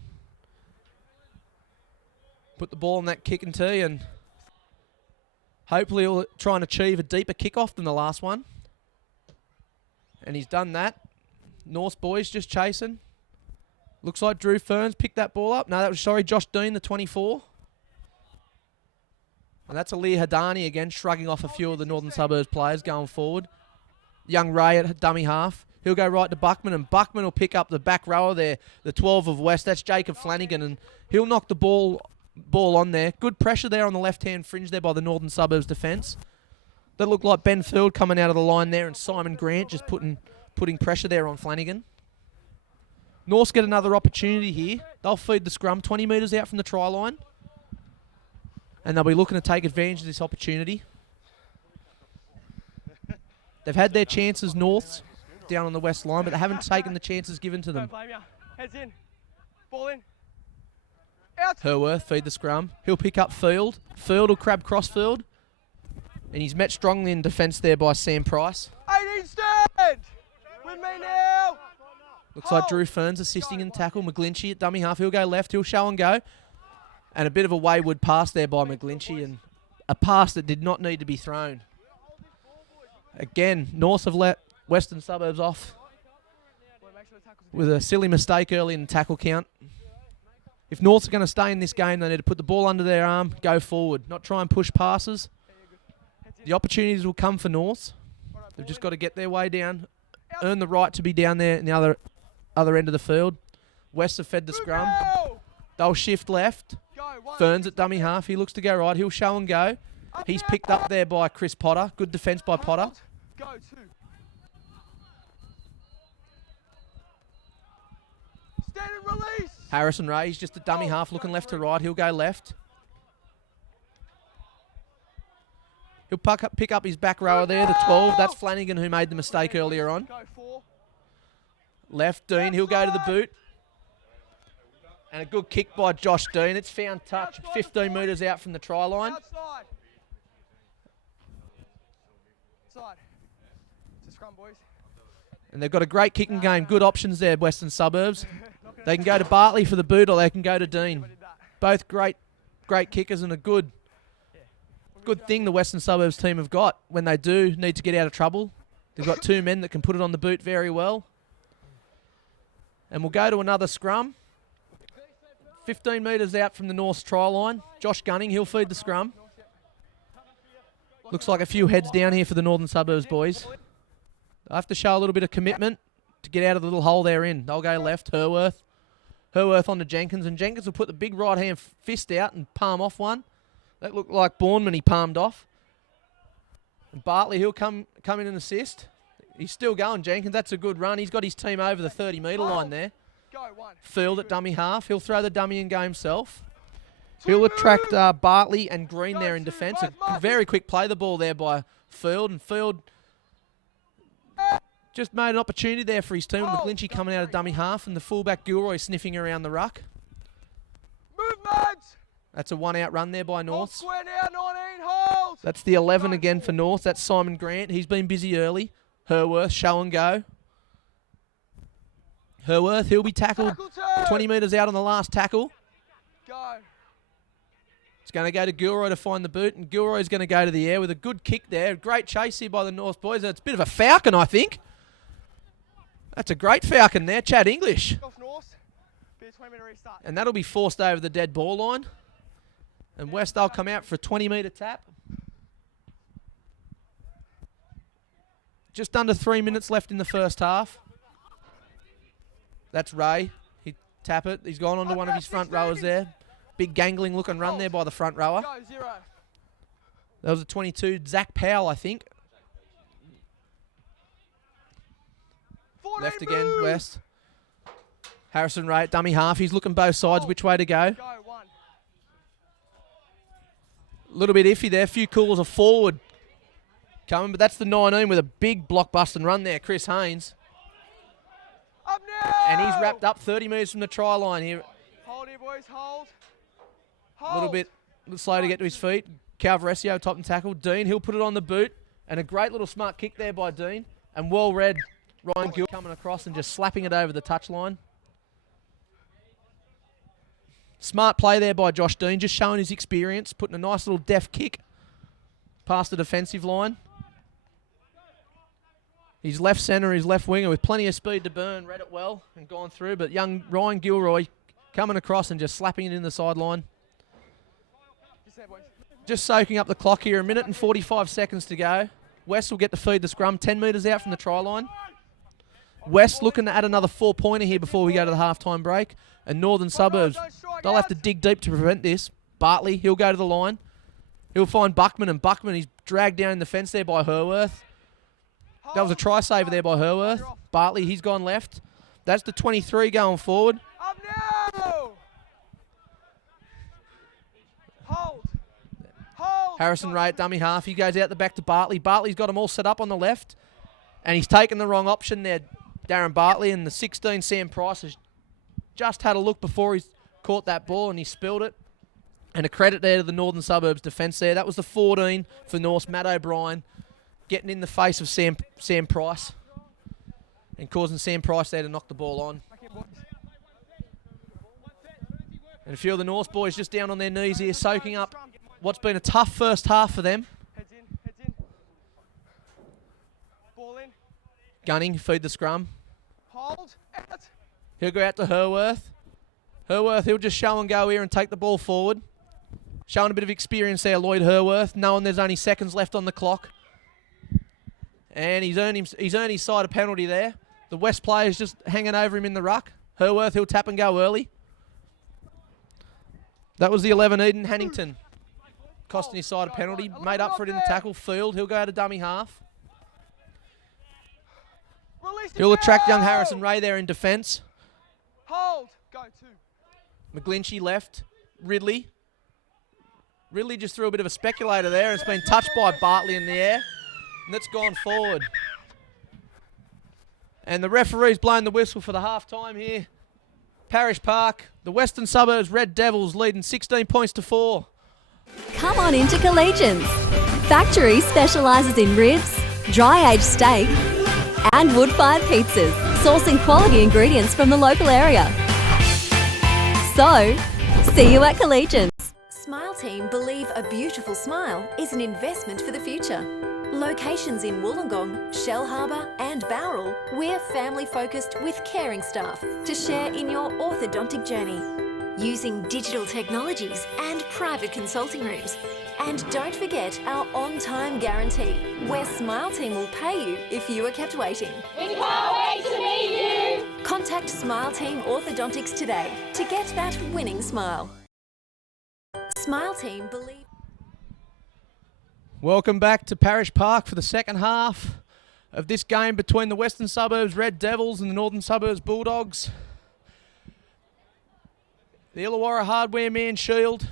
Put the ball on that kick and tee, and hopefully he'll try and achieve a deeper kickoff than the last one. And he's done that. North's boys just chasing. Looks like Drew Ferns picked that ball up. No, that was, Josh Dean, the 24. And that's Alir Hadani again, shrugging off a few of the Northern Suburbs players going forward. Young Ray at dummy half. He'll go right to Buckman, and Buckman will pick up the back rower there, the 12 of West. That's Jacob Flanagan, and he'll knock the ball on there. Good pressure there on the left-hand fringe there by the Northern Suburbs defence. That looked like Ben Field coming out of the line there, and Simon Grant just putting pressure there on Flanagan. Norths get another opportunity here. They'll feed the scrum 20 metres out from the try line. And they'll be looking to take advantage of this opportunity. They've had their chances, Norths, down on the west line, but they haven't taken the chances given to them. Heads in. Ball in. Out. Herworth feed the scrum. He'll pick up Field. Field will crab Crossfield. And he's met strongly in defence there by Sam Price. 18 stand. With me now. Looks like Drew Ferns assisting in tackle. McGlinchey at dummy half. He'll go left. He'll show and go. And a bit of a wayward pass there by McGlinchey, and a pass that did not need to be thrown. Again, North have let Western Suburbs off with a silly mistake early in the tackle count. If North's are going to stay in this game, they need to put the ball under their arm, go forward, not try and push passes. The opportunities will come for North. They've just got to get their way down, earn the right to be down there in the other end of the field. West have fed the scrum. They'll shift left. Ferns at dummy half. He looks to go right. He'll show and go. He's picked up there by Chris Potter. Good defence by Potter. Go two. Stand and release. Harrison Ray, he's just a dummy half looking left to right. He'll go left. He'll pick up his back rower there, the 12. That's Flanagan who made the mistake earlier on. Go four. Left, Dean. He'll go to the boot. And a good kick by Josh Dean. It's found touch 15 metres out from the try line. Outside. Side. It's a scrum, boys. And they've got a great kicking game. Good options there, Western Suburbs. They can go to Bartley for the boot, or they can go to Dean. Both great kickers, and a good thing the Western Suburbs team have got when they do need to get out of trouble. They've got two men that can put it on the boot very well. And we'll go to another scrum. 15 metres out from the North's try line. Josh Gunning, he'll feed the scrum. Looks like a few heads down here for the Northern Suburbs boys. They'll have to show a little bit of commitment to get out of the little hole they're in. They'll go left, Herworth. Herworth onto Jenkins, and Jenkins will put the big right-hand fist out and palm off one. That looked like Bournemouth he palmed off. And Bartley, he'll come in and assist. He's still going, Jenkins. That's a good run. He's got his team over the 30-metre line there. Go one. Field at dummy half. He'll throw the dummy and go himself. He'll attract Bartley and Green there in defence. A very quick play the ball there by Field. And Field just made an opportunity there for his team. McGlinchey coming out of dummy half, and the fullback Gilroy sniffing around the ruck. Movement. That's a one-out run there by North. Square now, 19 holes. That's the 11 again for North. That's Simon Grant. He's been busy early. Herworth, show and go. Herworth, he'll be tackled 20 metres out on the last tackle. Go. It's going to go to Gilroy to find the boot, and Gilroy's going to go to the air with a good kick there. Great chase here by the North boys. It's a bit of a falcon, I think. That's a great falcon there, Chad English. Off North. Be a 20-metre restart. And that'll be forced over the dead ball line. And West, they'll come out for a 20-metre tap. Just under 3 minutes left in the first half. That's Ray. He tap it. He's gone onto one of his front rowers there. Big gangling looking run there by the front rower. Go, 0. That was a 22. Zach Powell, I think. 14 Left again, move. West. Harrison Ray at dummy half. He's looking both sides, which way to go. Go, 1. A little bit iffy there. A few calls are forward coming, but that's the 19 with a big blockbusting run there, Chris Haynes. Up now. And he's wrapped up 30 metres from the try line here. Hold here, boys. Hold. A little bit slow to get to his feet. Calvaresio top and tackle. Dean, he'll put it on the boot. And a great little smart kick there by Dean. And well read, Ryan Gill coming across and just slapping it over the touchline. Smart play there by Josh Dean, just showing his experience, putting a nice little deft kick past the defensive line. He's left centre, his left winger with plenty of speed to burn, read it well and gone through. But young Ryan Gilroy coming across and just slapping it in the sideline. Just soaking up the clock here, 1 minute and 45 seconds to go. West will get to feed the scrum 10 metres out from the try line. West looking to add another 4-pointer here before we go to the halftime break. And Northern Suburbs, they'll have to dig deep to prevent this. Bartley, he'll go to the line. He'll find Buckman, and Buckman, he's dragged down in the fence there by Herworth. That was a try saver there by Herworth. Bartley, he's gone left. That's the 23 going forward. Up now. Hold. Hold. Harrison Ray at dummy half. He goes out the back to Bartley. Bartley's got them all set up on the left. And he's taken the wrong option there, Darren Bartley. And the 16, Sam Price, has just had a look before he's caught that ball and he spilled it. And a credit there to the Northern Suburbs defence there. That was the 14 for Norse, Matt O'Brien, getting in the face of Sam Price and causing Sam Price there to knock the ball on. And a few of the Norse boys just down on their knees here, soaking up what's been a tough first half for them. Heads in. Heads in. Ball in. Gunning, feed the scrum. Hold. Out. He'll go out to Herworth. Herworth, he'll just show and go here and take the ball forward. Showing a bit of experience there, Lloyd Herworth, knowing there's only seconds left on the clock. And he's earned his side a penalty there. The West player's just hanging over him in the ruck. Herworth, he'll tap and go early. That was the 11, Eden Hannington. Costing his side a penalty. Made up for it in the tackle. Field, he'll go to dummy half. He'll attract young Harrison Ray there in defence. Hold. Go 2. McGlinchey left. Ridley just threw a bit of a speculator there. It's been touched by Bartley in the air. And that's gone forward. And the referee's blown the whistle for the half-time here. Parish Park, the Western Suburbs Red Devils leading 16 points to 4. Come on into Collegians. Factory specialises in ribs, dry-aged steak and wood-fired pizzas, sourcing quality ingredients from the local area. So, see you at Collegians. Smile Team believe a beautiful smile is an investment for the future. Locations in Wollongong, Shellharbour and Bowral, we're family-focused with caring staff to share in your orthodontic journey. Using digital technologies and private consulting rooms. And don't forget our on-time guarantee, where Smile Team will pay you if you are kept waiting. We can't wait to meet you. Contact Smile Team Orthodontics today to get that winning smile. Smile Team believe... Welcome back to Parish Park for the second half of this game between the Western Suburbs Red Devils and the Northern Suburbs Bulldogs. The Illawarra Hardware Man Shield.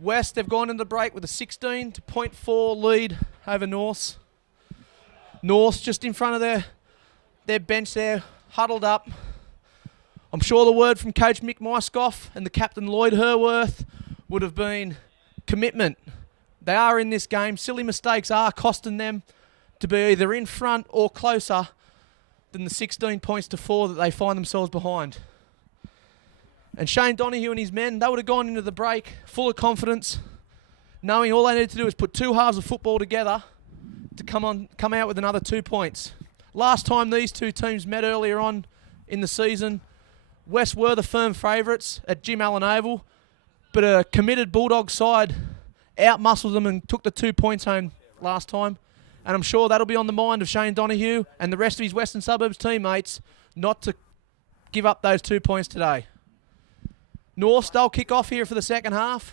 West, they've gone into the break with a 16-0.4 lead over North. North just in front of their bench there, huddled up. I'm sure the word from Coach Mick Myskoff and the captain Lloyd Herworth would have been commitment. They are in this game. Silly mistakes are costing them to be either in front or closer than the 16 points to 4 that they find themselves behind. And Shane Donoghue and his men, they would have gone into the break full of confidence, knowing all they needed to do is put two halves of football together to come out with another 2 points. Last time these two teams met earlier on in the season, West were the firm favourites at Jim Allen Oval, but a committed Bulldogs side out-muscled them and took the 2 points home last time. And I'm sure that'll be on the mind of Shane Donoghue and the rest of his Western Suburbs teammates not to give up those 2 points today. North, they'll kick off here for the second half.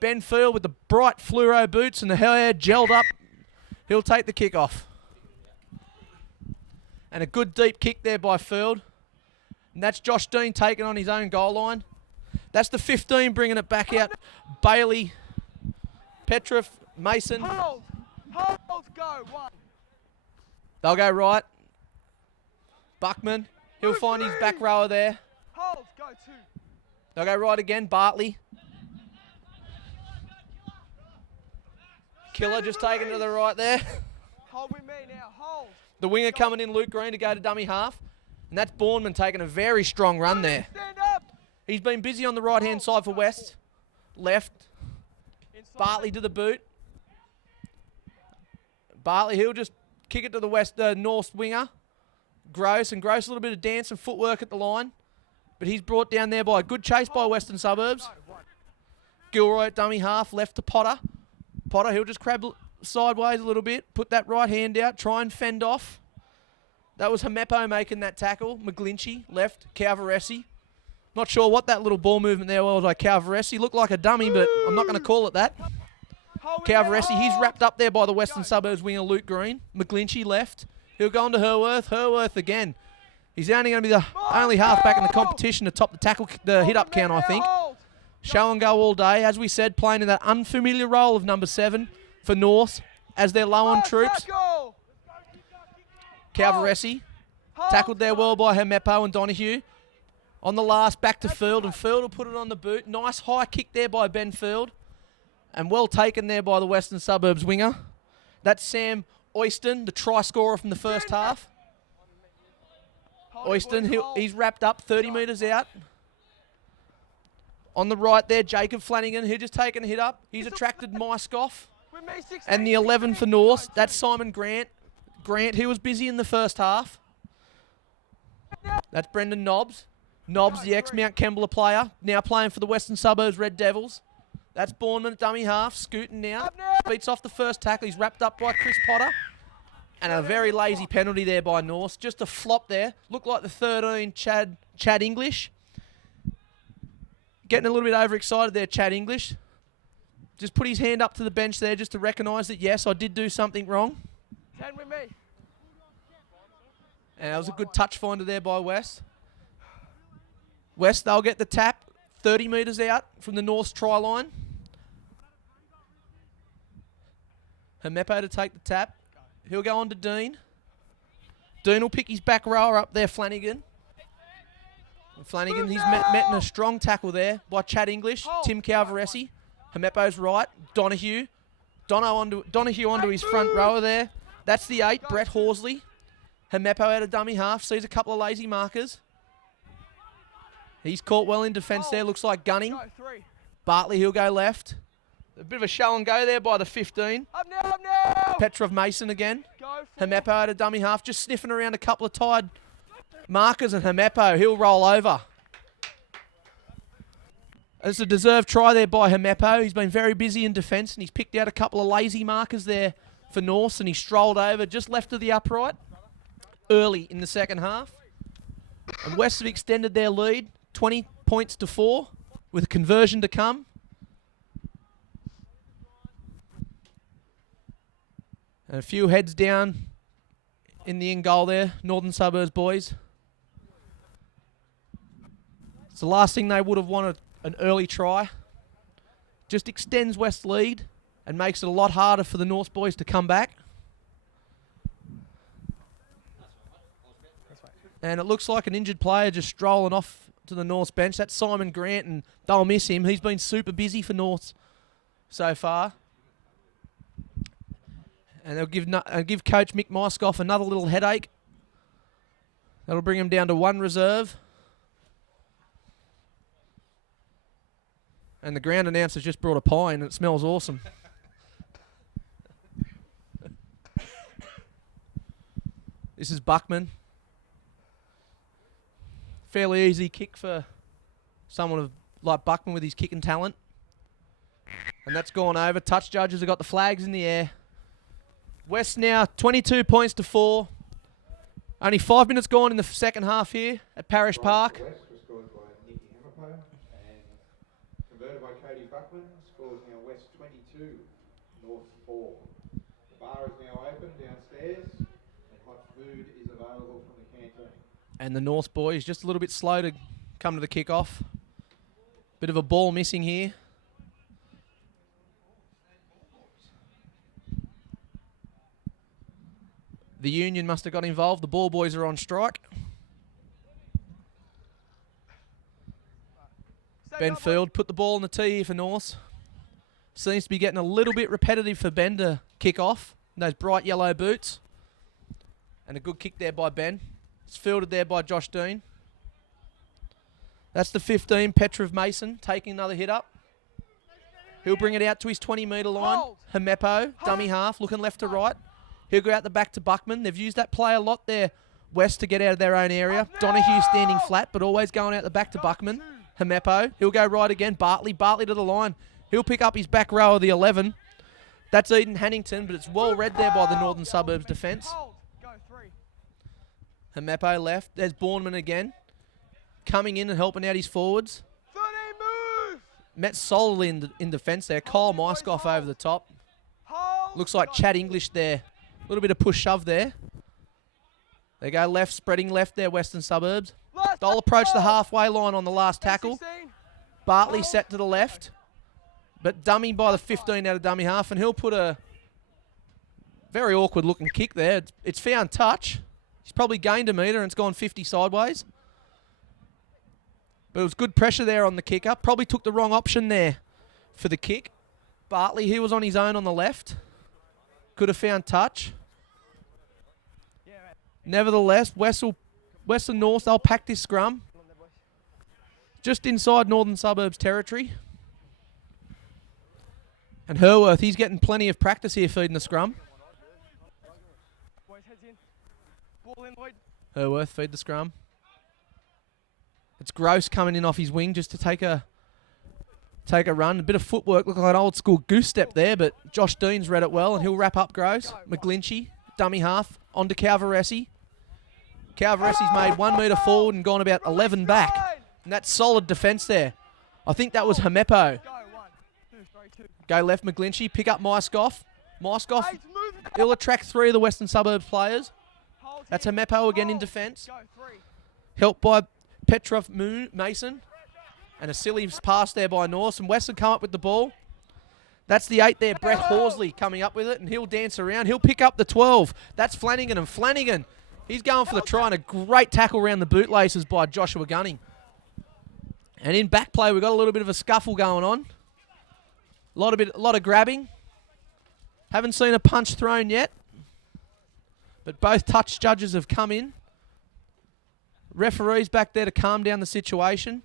Ben Field with the bright fluoro boots and the hair gelled up. He'll take the kick off. And a good deep kick there by Field. And that's Josh Dean taking on his own goal line. That's the 15 bringing it back out. Bailey, Petrov, Mason. Hold, go, 1. They'll go right. Buckman, he'll find his back rower there. Hold, go 2. They'll go right again. Bartley. Killer just taking to the right there. Hold with me now, hold. The winger coming in, Luke Green, to go to dummy half. And that's Bournemouth taking a very strong run there. Stand up. He's been busy on the right-hand side for West. Left. Bartley to the boot. Bartley, he'll just kick it to the West North winger. Gross, and Gross a little bit of dance and footwork at the line. But he's brought down there by a good chase by Western Suburbs. Gilroy at dummy half, left to Potter. Potter, he'll just crab sideways a little bit, put that right hand out, try and fend off. That was Hamepo making that tackle. McGlinchey, left. Calvaresi. Not sure what that little ball movement there was by Calvaresi. Looked like a dummy, but I'm not going to call it that. Calvaresi, he's wrapped up there by the Western Suburbs winger Luke Green. McGlinchey left. He'll go on to Herworth. Herworth again. He's only going to be the only halfback in the competition to top the hit-up count, I think. Show and go all day. As we said, playing in that unfamiliar role of number 7 for North as they're low on troops. Calvaresi tackled there well by Hamepo and Donoghue. On the last, back to Field, and Field will put it on the boot. Nice high kick there by Ben Field. And well taken there by the Western Suburbs winger. That's Sam Oyston, the try scorer from the first half. Oyston, he's wrapped up 30 metres out. On the right there, Jacob Flanagan, he'll just take a hit up. He's attracted Myskoff. And the 11 for North, that's Simon Grant. Grant, he was busy in the first half. That's Brendan Nobbs. Nobbs, the ex-Mount Kembla player, now playing for the Western Suburbs Red Devils. That's Bournemouth, dummy half, scooting now. Beats off the first tackle. He's wrapped up by Chris Potter. And a very lazy penalty there by North. Just a flop there. Looked like the 13, Chad English. Getting a little bit overexcited there, Chad English. Just put his hand up to the bench there just to recognise that, yes, I did do something wrong. 10 with me. And that was a good touch finder there by West. West, they'll get the tap 30 metres out from the North's try line. Hamepo to take the tap. He'll go on to Dean. Dean will pick his back rower up there, Flanagan. And Flanagan, he's met in a strong tackle there by Chad English, Tim Calvaresi. Hamepo's right, Donoghue. Donoghue onto his front rower there. That's the 8, Brett Horsley. Hamepo out of dummy half, sees a couple of lazy markers. He's caught well in defence there, looks like gunning. Bartley, he'll go left. A bit of a show and go there by the 15. Up now. Petrov Mason again. Hamepo out of dummy half, just sniffing around a couple of tied markers, and Hamepo, he'll roll over. It's a deserved try there by Hamepo. He's been very busy in defence, and he's picked out a couple of lazy markers there for North, and he strolled over just left of the upright early in the second half. And West have extended their lead, 20 points to 4, with a conversion to come. And a few heads down in the end goal there, Northern Suburbs boys. It's the last thing they would have wanted, an early try. Just extends West's lead and makes it a lot harder for the North boys to come back. And it looks like an injured player just strolling off to the North's bench. That's Simon Grant, and they'll miss him. He's been super busy for North so far. And they'll give Coach Mick Myskoff another little headache. That'll bring him down to 1 reserve. And the ground announcer's just brought a pie and it smells awesome. This is Buckman. Fairly easy kick for someone like Buckman with his kicking talent. And that's gone over. Touch judges have got the flags in the air. West now 22 points to 4. Only 5 minutes gone in the second half here at Parish Park. West was scored by Nicky Hamapo and converted by Cody Buckman. Scores now West 22, North 4. The bar is now open downstairs and hot food is available from the canteen. And the North boys just a little bit slow to come to the kick-off. Bit of a ball missing here. The Union must have got involved. The ball boys are on strike. Ben Field put the ball on the tee here for North. Seems to be getting a little bit repetitive for Ben to kick off. Those bright yellow boots. And a good kick there by Ben. It's fielded there by Josh Dean. That's the 15, Petrov Mason, taking another hit up. He'll bring it out to his 20-metre line. Hamepo, dummy half, looking left to right. He'll go out the back to Buckman. They've used that play a lot there, West, to get out of their own area. Donahue standing flat, but always going out the back to Buckman. Hamepo, he'll go right again. Bartley to the line. He'll pick up his back row of the 11. That's Eden Hannington, but it's well read there by the Northern Suburbs defence. Hamepo left. There's Bourneman again. Coming in and helping out his forwards. Met solidly in defence there. Kyle Myskoff over the top. Looks like Chad English there. A little bit of push-shove there. They go left, spreading left there, Western Suburbs. They'll approach the halfway line on the last tackle. Bartley set to the left. But dummy by the 15 out of dummy half. And he'll put a very awkward-looking kick there. It's found touch. He's probably gained a metre and it's gone 50 sideways. But it was good pressure there on the kick up. Probably took the wrong option there for the kick. Bartley, he was on his own on the left. Could have found touch. Nevertheless, Western North, they'll pack this scrum. Just inside Northern Suburbs territory. And Herworth, he's getting plenty of practice here feeding the scrum. Herworth, feed the scrum. It's Gross coming in off his wing just to take a run. A bit of footwork, look like an old school goose step there, but Josh Dean's read it well and he'll wrap up Gross. McGlinchey, dummy half, on to Calvaresi. Calvaresi's made 1 metre forward and gone about 11 back. And that's solid defence there. I think that was Hamepo. Go left, McGlinchey, pick up Myskoff. Myskoff, he'll attract 3 of the Western Suburbs players. That's Hamepo again in defence. Helped by Petrov Mason. And a silly pass there by Norse. And Western come up with the ball. That's the 8 there, Brett Horsley coming up with it. And he'll dance around. He'll pick up the 12. That's Flanagan. And Flanagan, he's going for the try. And a great tackle around the bootlaces by Joshua Gunning. And in back play, we've got a little bit of a scuffle going on. A lot of grabbing. Haven't seen a punch thrown yet. But both touch judges have come in. Referees back there to calm down the situation.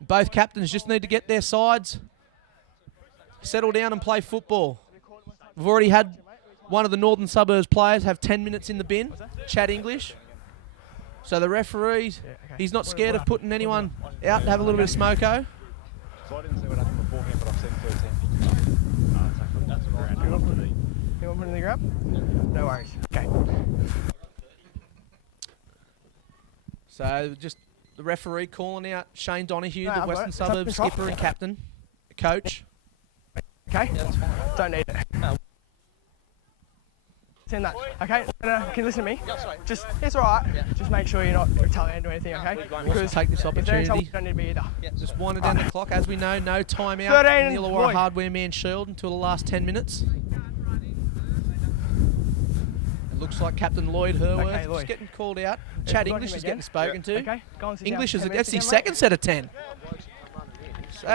Both captains just need to get their sides, settle down and play football. We've already had one of the Northern Suburbs players have 10 minutes in the bin, Chad English. So the referees, he's not scared of putting anyone out to have a little bit of smoko. So I didn't see what happened beforehand, but I've seen 13. That's around. You want to put in the grab? No worries. Okay. So just the referee calling out Shane Donahue, the Western Suburbs skipper and captain, coach. Okay? Don't need it. Send that. Okay? Can you listen to me? Just, it's alright. Just make sure you're not retaliating or anything, okay? Because take this opportunity. Don't need to be either. Just winding down the clock. As we know, no timeout in the Illawarra Hardware Man Shield until the last 10 minutes. It looks like Captain Lloyd Herworth is getting called out. Chad English is getting spoken to. Okay, go on, English is that's his second set of 10. So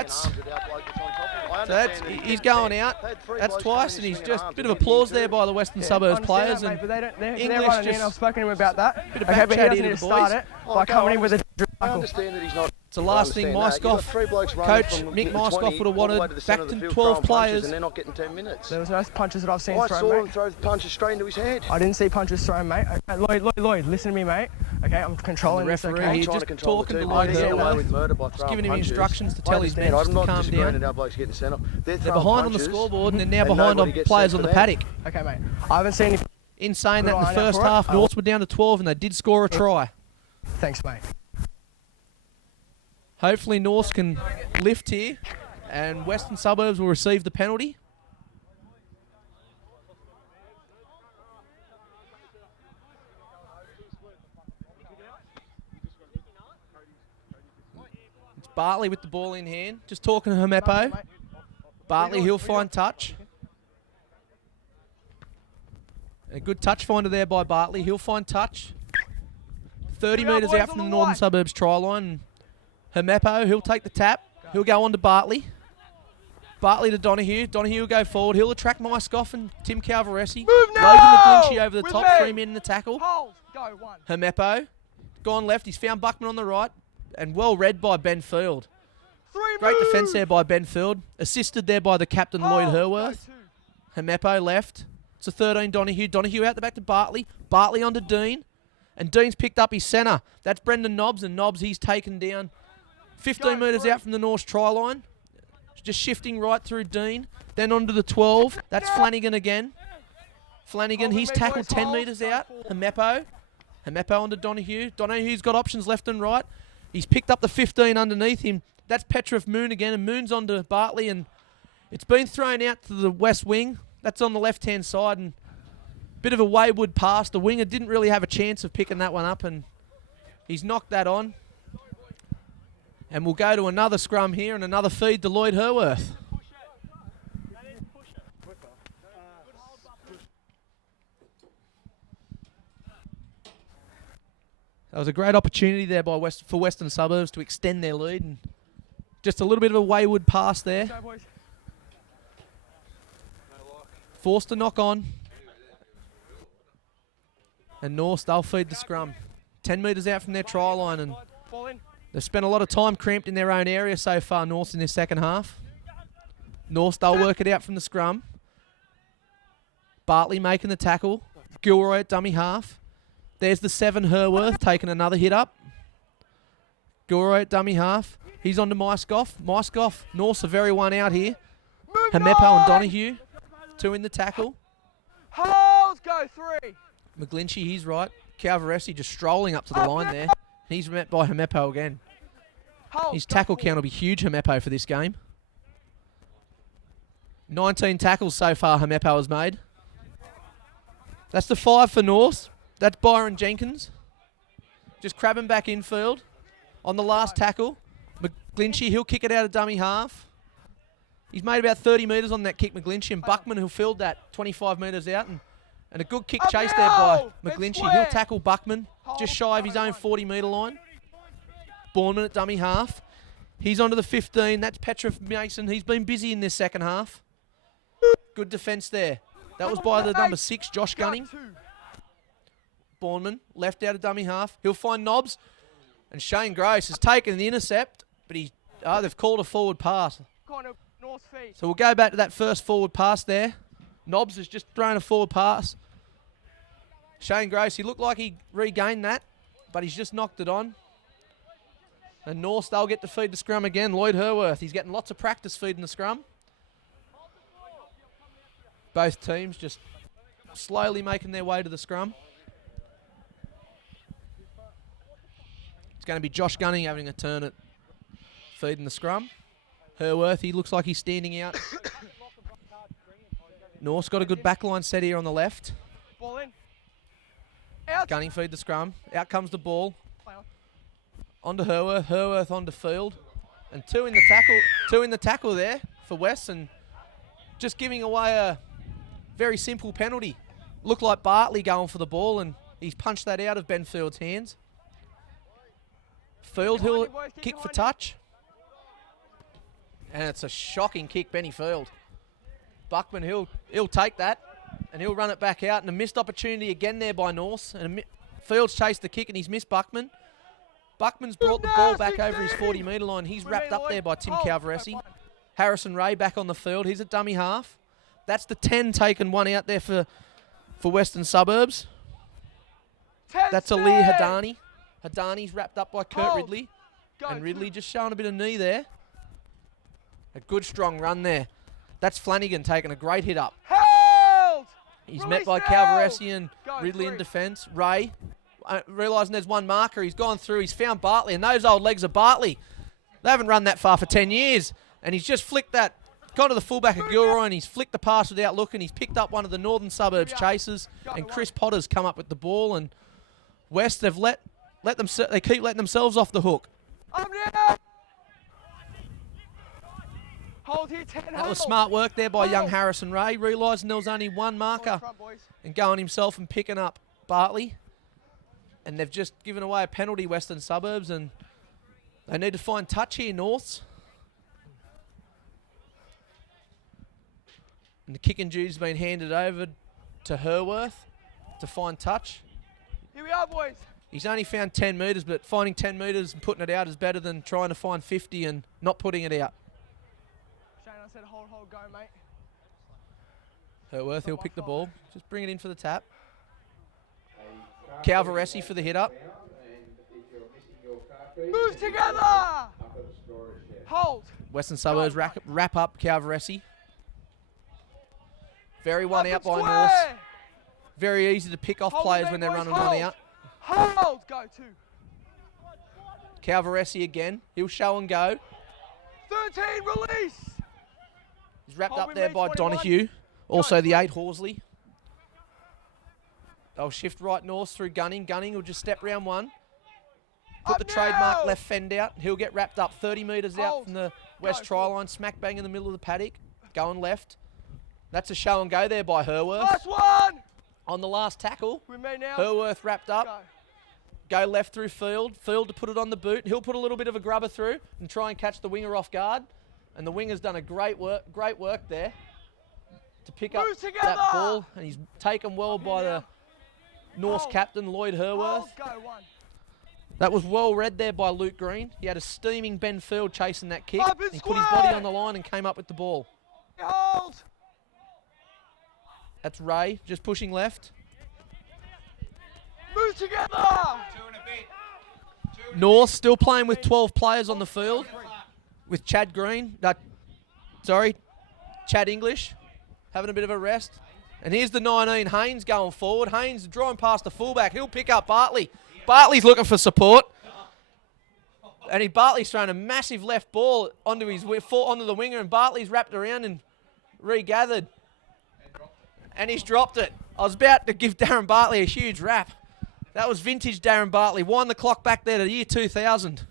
he's going out. That's twice, and he's just a bit of applause there by the Western Suburbs players. That, and they're English running just in. I've spoken to him about that. Bit of okay, back but he chat doesn't here need to to the boys. start it by coming in with a I understand that he's not. the last thing Myskoff, Coach Mick Myskoff would have wanted back to 12 players. And they're not getting 10 minutes. There was no punches that I've seen I thrown, saw mate. him throw punches straight into his head. I didn't see punches thrown, mate. Okay, Lloyd, listen to me, mate. Okay, I'm controlling The this, referee okay? here trying just to control talking the to team. Lloyd They get away Hurworth. with murder by Just throwing giving him punches. instructions to I tell his understand. bench I'm to not calm disagreeing down. that our blokes getting sent off. They're They're throwing behind on the punches, scoreboard and they're now and behind on nobody gets players sent on the for them. paddock. Okay, mate. I haven't seen any... In saying Good that, in the eye out first for it. half, Norths were down to 12 and they did score a try. Thanks, mate. Hopefully Norths can lift here and Western Suburbs will receive the penalty. It's Bartley with the ball in hand, just talking to Hermepo. Bartley, he'll find touch. A good touch finder there by Bartley. He'll find touch. 30 metres out from the Northern Suburbs try line. Hermepo, he'll take the tap. He'll go on to Bartley. Bartley to Donahue. Donahue will go forward. He'll attract Myskoff and Tim Calvaresi. Logan McGlinchey over the top. 3 men in the tackle. Holes, go, one. Hermepo, gone left. He's found Buckman on the right. And well read by Ben Field. Great defence there by Ben Field. Assisted there by the captain, Lloyd Hurworth. Hermepo left. It's a 13 Donahue. Donahue out the back to Bartley. Bartley onto Dean. And Dean's picked up his centre. That's Brendan Nobbs. And Nobbs, he's taken down 15 metres out from the North's try line. Just shifting right through Dean. Then onto the 12. That's Flanagan again. Flanagan, he's tackled 10 metres out. Hermepo. Hermepo onto Donahue. Donahue's got options left and right. He's picked up the 15 underneath him. That's Petrov Moon again. And Moon's onto Bartley. And it's been thrown out to the west wing. That's on the left-hand side. And bit of a wayward pass. The winger didn't really have a chance of picking that one up. And he's knocked that on. And we'll go to another scrum here and another feed to Lloyd Hurworth. That was a great opportunity there by for Western Suburbs to extend their lead. And just a little bit of a wayward pass there. Forced to knock on. And North, they'll feed the scrum. 10 metres out from their try line. And they've spent a lot of time cramped in their own area so far, North, in this second half. North, they'll work it out from the scrum. Bartley making the tackle. Gilroy at dummy half. There's the 7 Hurworth taking another hit up. Gilroy at dummy half. He's on to Myskoff. Myskoff, North's a very one out here. Hermepo and Donahue. 2 in the tackle. Holes, go, 3. McGlinchey, he's right. Calvaresi just strolling up to the line there. He's met by Hermepo again. His tackle count will be huge, Hermepo, for this game. 19 tackles so far Hermepo has made. That's the 5 for North. That's Byron Jenkins. Just crabbing back infield. On the last tackle. McGlinchey, he'll kick it out of dummy half. He's made about 30 metres on that kick, McGlinchey. And Buckman, who filled that 25 metres out. And a good kick chase there by McGlinchey. He'll tackle Buckman. Just shy of his own 40-metre line. Bournemouth at dummy half. He's onto the 15. That's Petrov Mason. He's been busy in this second half. Good defence there. That was by the number 6, Josh Gunning. Bournemouth left out of dummy half. He'll find Nobbs. And Shane Grace has taken the intercept, but they've called a forward pass. So we'll go back to that first forward pass there. Nobbs has just thrown a forward pass. Shane Grace, he looked like he regained that, but he's just knocked it on. And North, they'll get to feed the scrum again. Lloyd Hurworth, he's getting lots of practice feeding the scrum. Both teams just slowly making their way to the scrum. It's going to be Josh Gunning having a turn at feeding the scrum. Hurworth, he looks like he's standing out. North's got a good backline set here on the left. Ball in. Gunning feed the scrum. Out comes the ball. Onto Hurworth. Hurworth onto field. And 2 in the tackle. 2 in the tackle there for West. And just giving away a very simple penalty. Looked like Bartley going for the ball, and he's punched that out of Ben Field's hands. Field, he'll kick for touch. And it's a shocking kick, Benny Field. Buckman, he'll take that, and he'll run it back out. And a missed opportunity again there by North. And Fields chased the kick, and he's missed Buckman. Buckman's brought the ball back over his 40-metre line. He's wrapped up there by Tim Calvaresi. Harrison Ray back on the field. He's a dummy half. That's the 10 taken one out there for Western Suburbs. That's Ali Hadani. Hadani's wrapped up by Kurt Ridley. And Ridley just showing a bit of knee there. A good strong run there. That's Flanagan taking a great hit up. He's met by Calvaresi and Ridley in defence. Ray, realising there's one marker, he's gone through, he's found Bartley, and those old legs of Bartley, they haven't run that far for 10 years. And he's just flicked that, gone to the fullback of Gilroy, and he's flicked the pass without looking. He's picked up one of the Northern Suburbs chasers, and Chris Potter's come up with the ball. And West, they've they keep letting themselves off the hook. Hold here, 10. That was smart work there by young Harrison Ray, realising there was only one marker and going himself and picking up Bartley. And they've just given away a penalty, Western Suburbs, and they need to find touch here, Norths. And the kick and duty's been handed over to Herworth to find touch. Here we are, boys. He's only found 10 metres, but finding 10 metres and putting it out is better than trying to find 50 and not putting it out. Shane, I said hold, go, mate. Herworth, he'll pick the ball. Just bring it in for the tap. Calvaresi for the hit up. Move together! Hold. Western Suburbs wrap up Calvaresi. Very one out by North. Very easy to pick off players when they're running one out. Hold, go 2. Calvaresi again. He'll show and go. 13, release. He's wrapped up there by Donahue. Also the 8, Horsley. They'll shift right North through Gunning. Gunning will just step round one. Put the trademark left fend out. He'll get wrapped up 30 metres out from the west try line. Smack bang in the middle of the paddock. Going left. That's a show and go there by Herworth. Last one. On the last tackle, With me now. Herworth wrapped up. Go left through Field. Field to put it on the boot. He'll put a little bit of a grubber through and try and catch the winger off guard. And the winger's done a great work there to pick up that ball. And he's taken well by the North captain, Lloyd Herworth. Go 1. That was well read there by Luke Green. He had a steaming Ben Field chasing that kick. Up and He put his body on the line and came up with the ball. Hold. That's Ray, just pushing left. Move together. North still playing with 12 players on the field. With Chad English having a bit of a rest. And here's the 19, Haynes going forward. Haynes drawing past the fullback. He'll pick up Bartley. Bartley's looking for support. And Bartley's thrown a massive left ball onto the winger, and Bartley's wrapped around and regathered. And he's dropped it. I was about to give Darren Bartley a huge rap. That was vintage Darren Bartley. Wind the clock back there to the year 2000.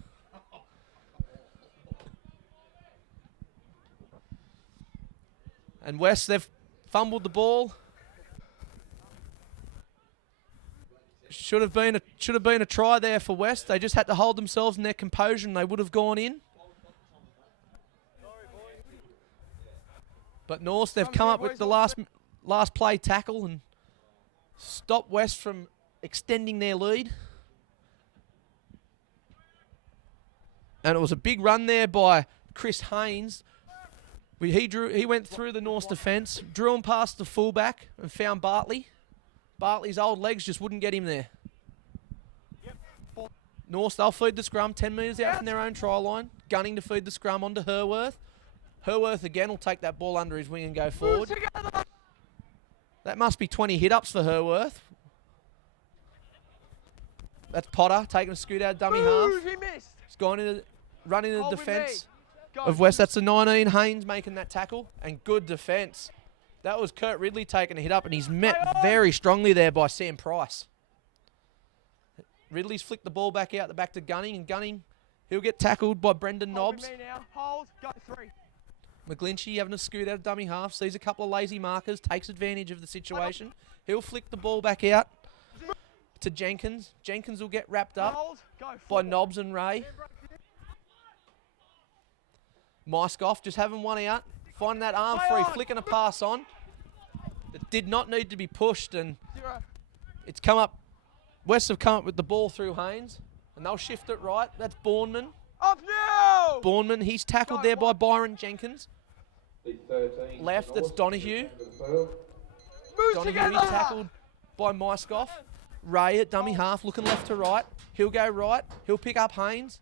And West, they've fumbled the ball. Should have been a try there for West. They just had to hold themselves in their composure and they would have gone in. But North, they've come up with the last play tackle and stopped West from extending their lead. And it was a big run there by Chris Haynes. He went through the North defence, drew him past the fullback and found Bartley. Bartley's old legs just wouldn't get him there. North, they'll feed the scrum 10 metres out from their own try line. Gunning to feed the scrum onto Herworth. Herworth again will take that ball under his wing and go forward. That must be 20 hit-ups for Herworth. That's Potter taking a scoot out dummy half. He missed. He's gone into running the defence of West. That's the 19, Haynes making that tackle. And good defence. That was Kurt Ridley taking a hit up, and he's met very strongly there by Sam Price. Ridley's flicked the ball back out the back to Gunning, and Gunning, he'll get tackled by Brendan Nobbs. Hold, go 3. McGlinchey having a scoot out of dummy half, sees a couple of lazy markers, takes advantage of the situation. He'll flick the ball back out to Jenkins. Jenkins will get wrapped up by Nobbs and Ray. Myskoff just having one out, finding that arm free, flicking a pass on. It did not need to be pushed, and it's come up. West have come up with the ball through Haynes. And they'll shift it right. That's Bournemouth. Up now! Bournemouth, he's tackled there by Byron Jenkins. The 13. Left, that's Donahue. Move Donahue, together! he's tackled by Myskoff. Ray at dummy half, looking left to right. He'll go right. He'll pick up Haynes.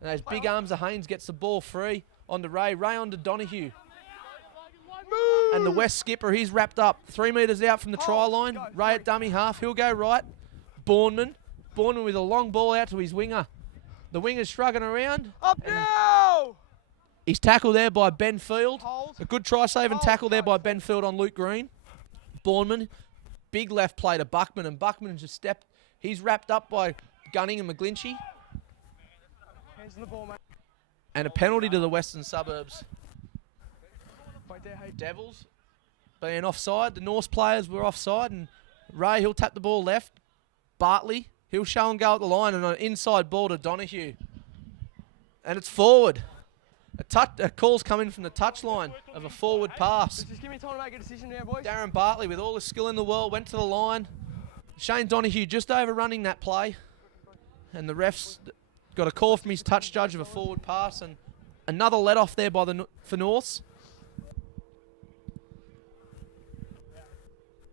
And those big arms of Haynes gets the ball free onto Ray. Ray onto Donahue. Move! And the West skipper, he's wrapped up 3 metres out from the try line. Ray at dummy half, he'll go right. Bournemouth with a long ball out to his winger. The winger's shrugging around. Up now! He's tackled there by Ben Field. Hold. A good try save and tackle there by Ben Field on Luke Green. Bournemouth, big left play to Buckman, and Buckman just stepped. He's wrapped up by Gunning and McGlinchey. Hands on the ball, mate. And a penalty to the Western Suburbs. Right there, hey. Devils being offside. The Norse players were offside, and Ray, he'll tap the ball left. Bartley, he'll show and go at the line, and an inside ball to Donahue. And it's forward. A call's coming from the touchline of a forward pass. Just give me time to make a decision now, boys. Darren Bartley, with all the skill in the world, went to the line. Shane Donahue just overrunning that play. And the refs got a call from his touch judge of a forward pass, and another let off there by for Norths.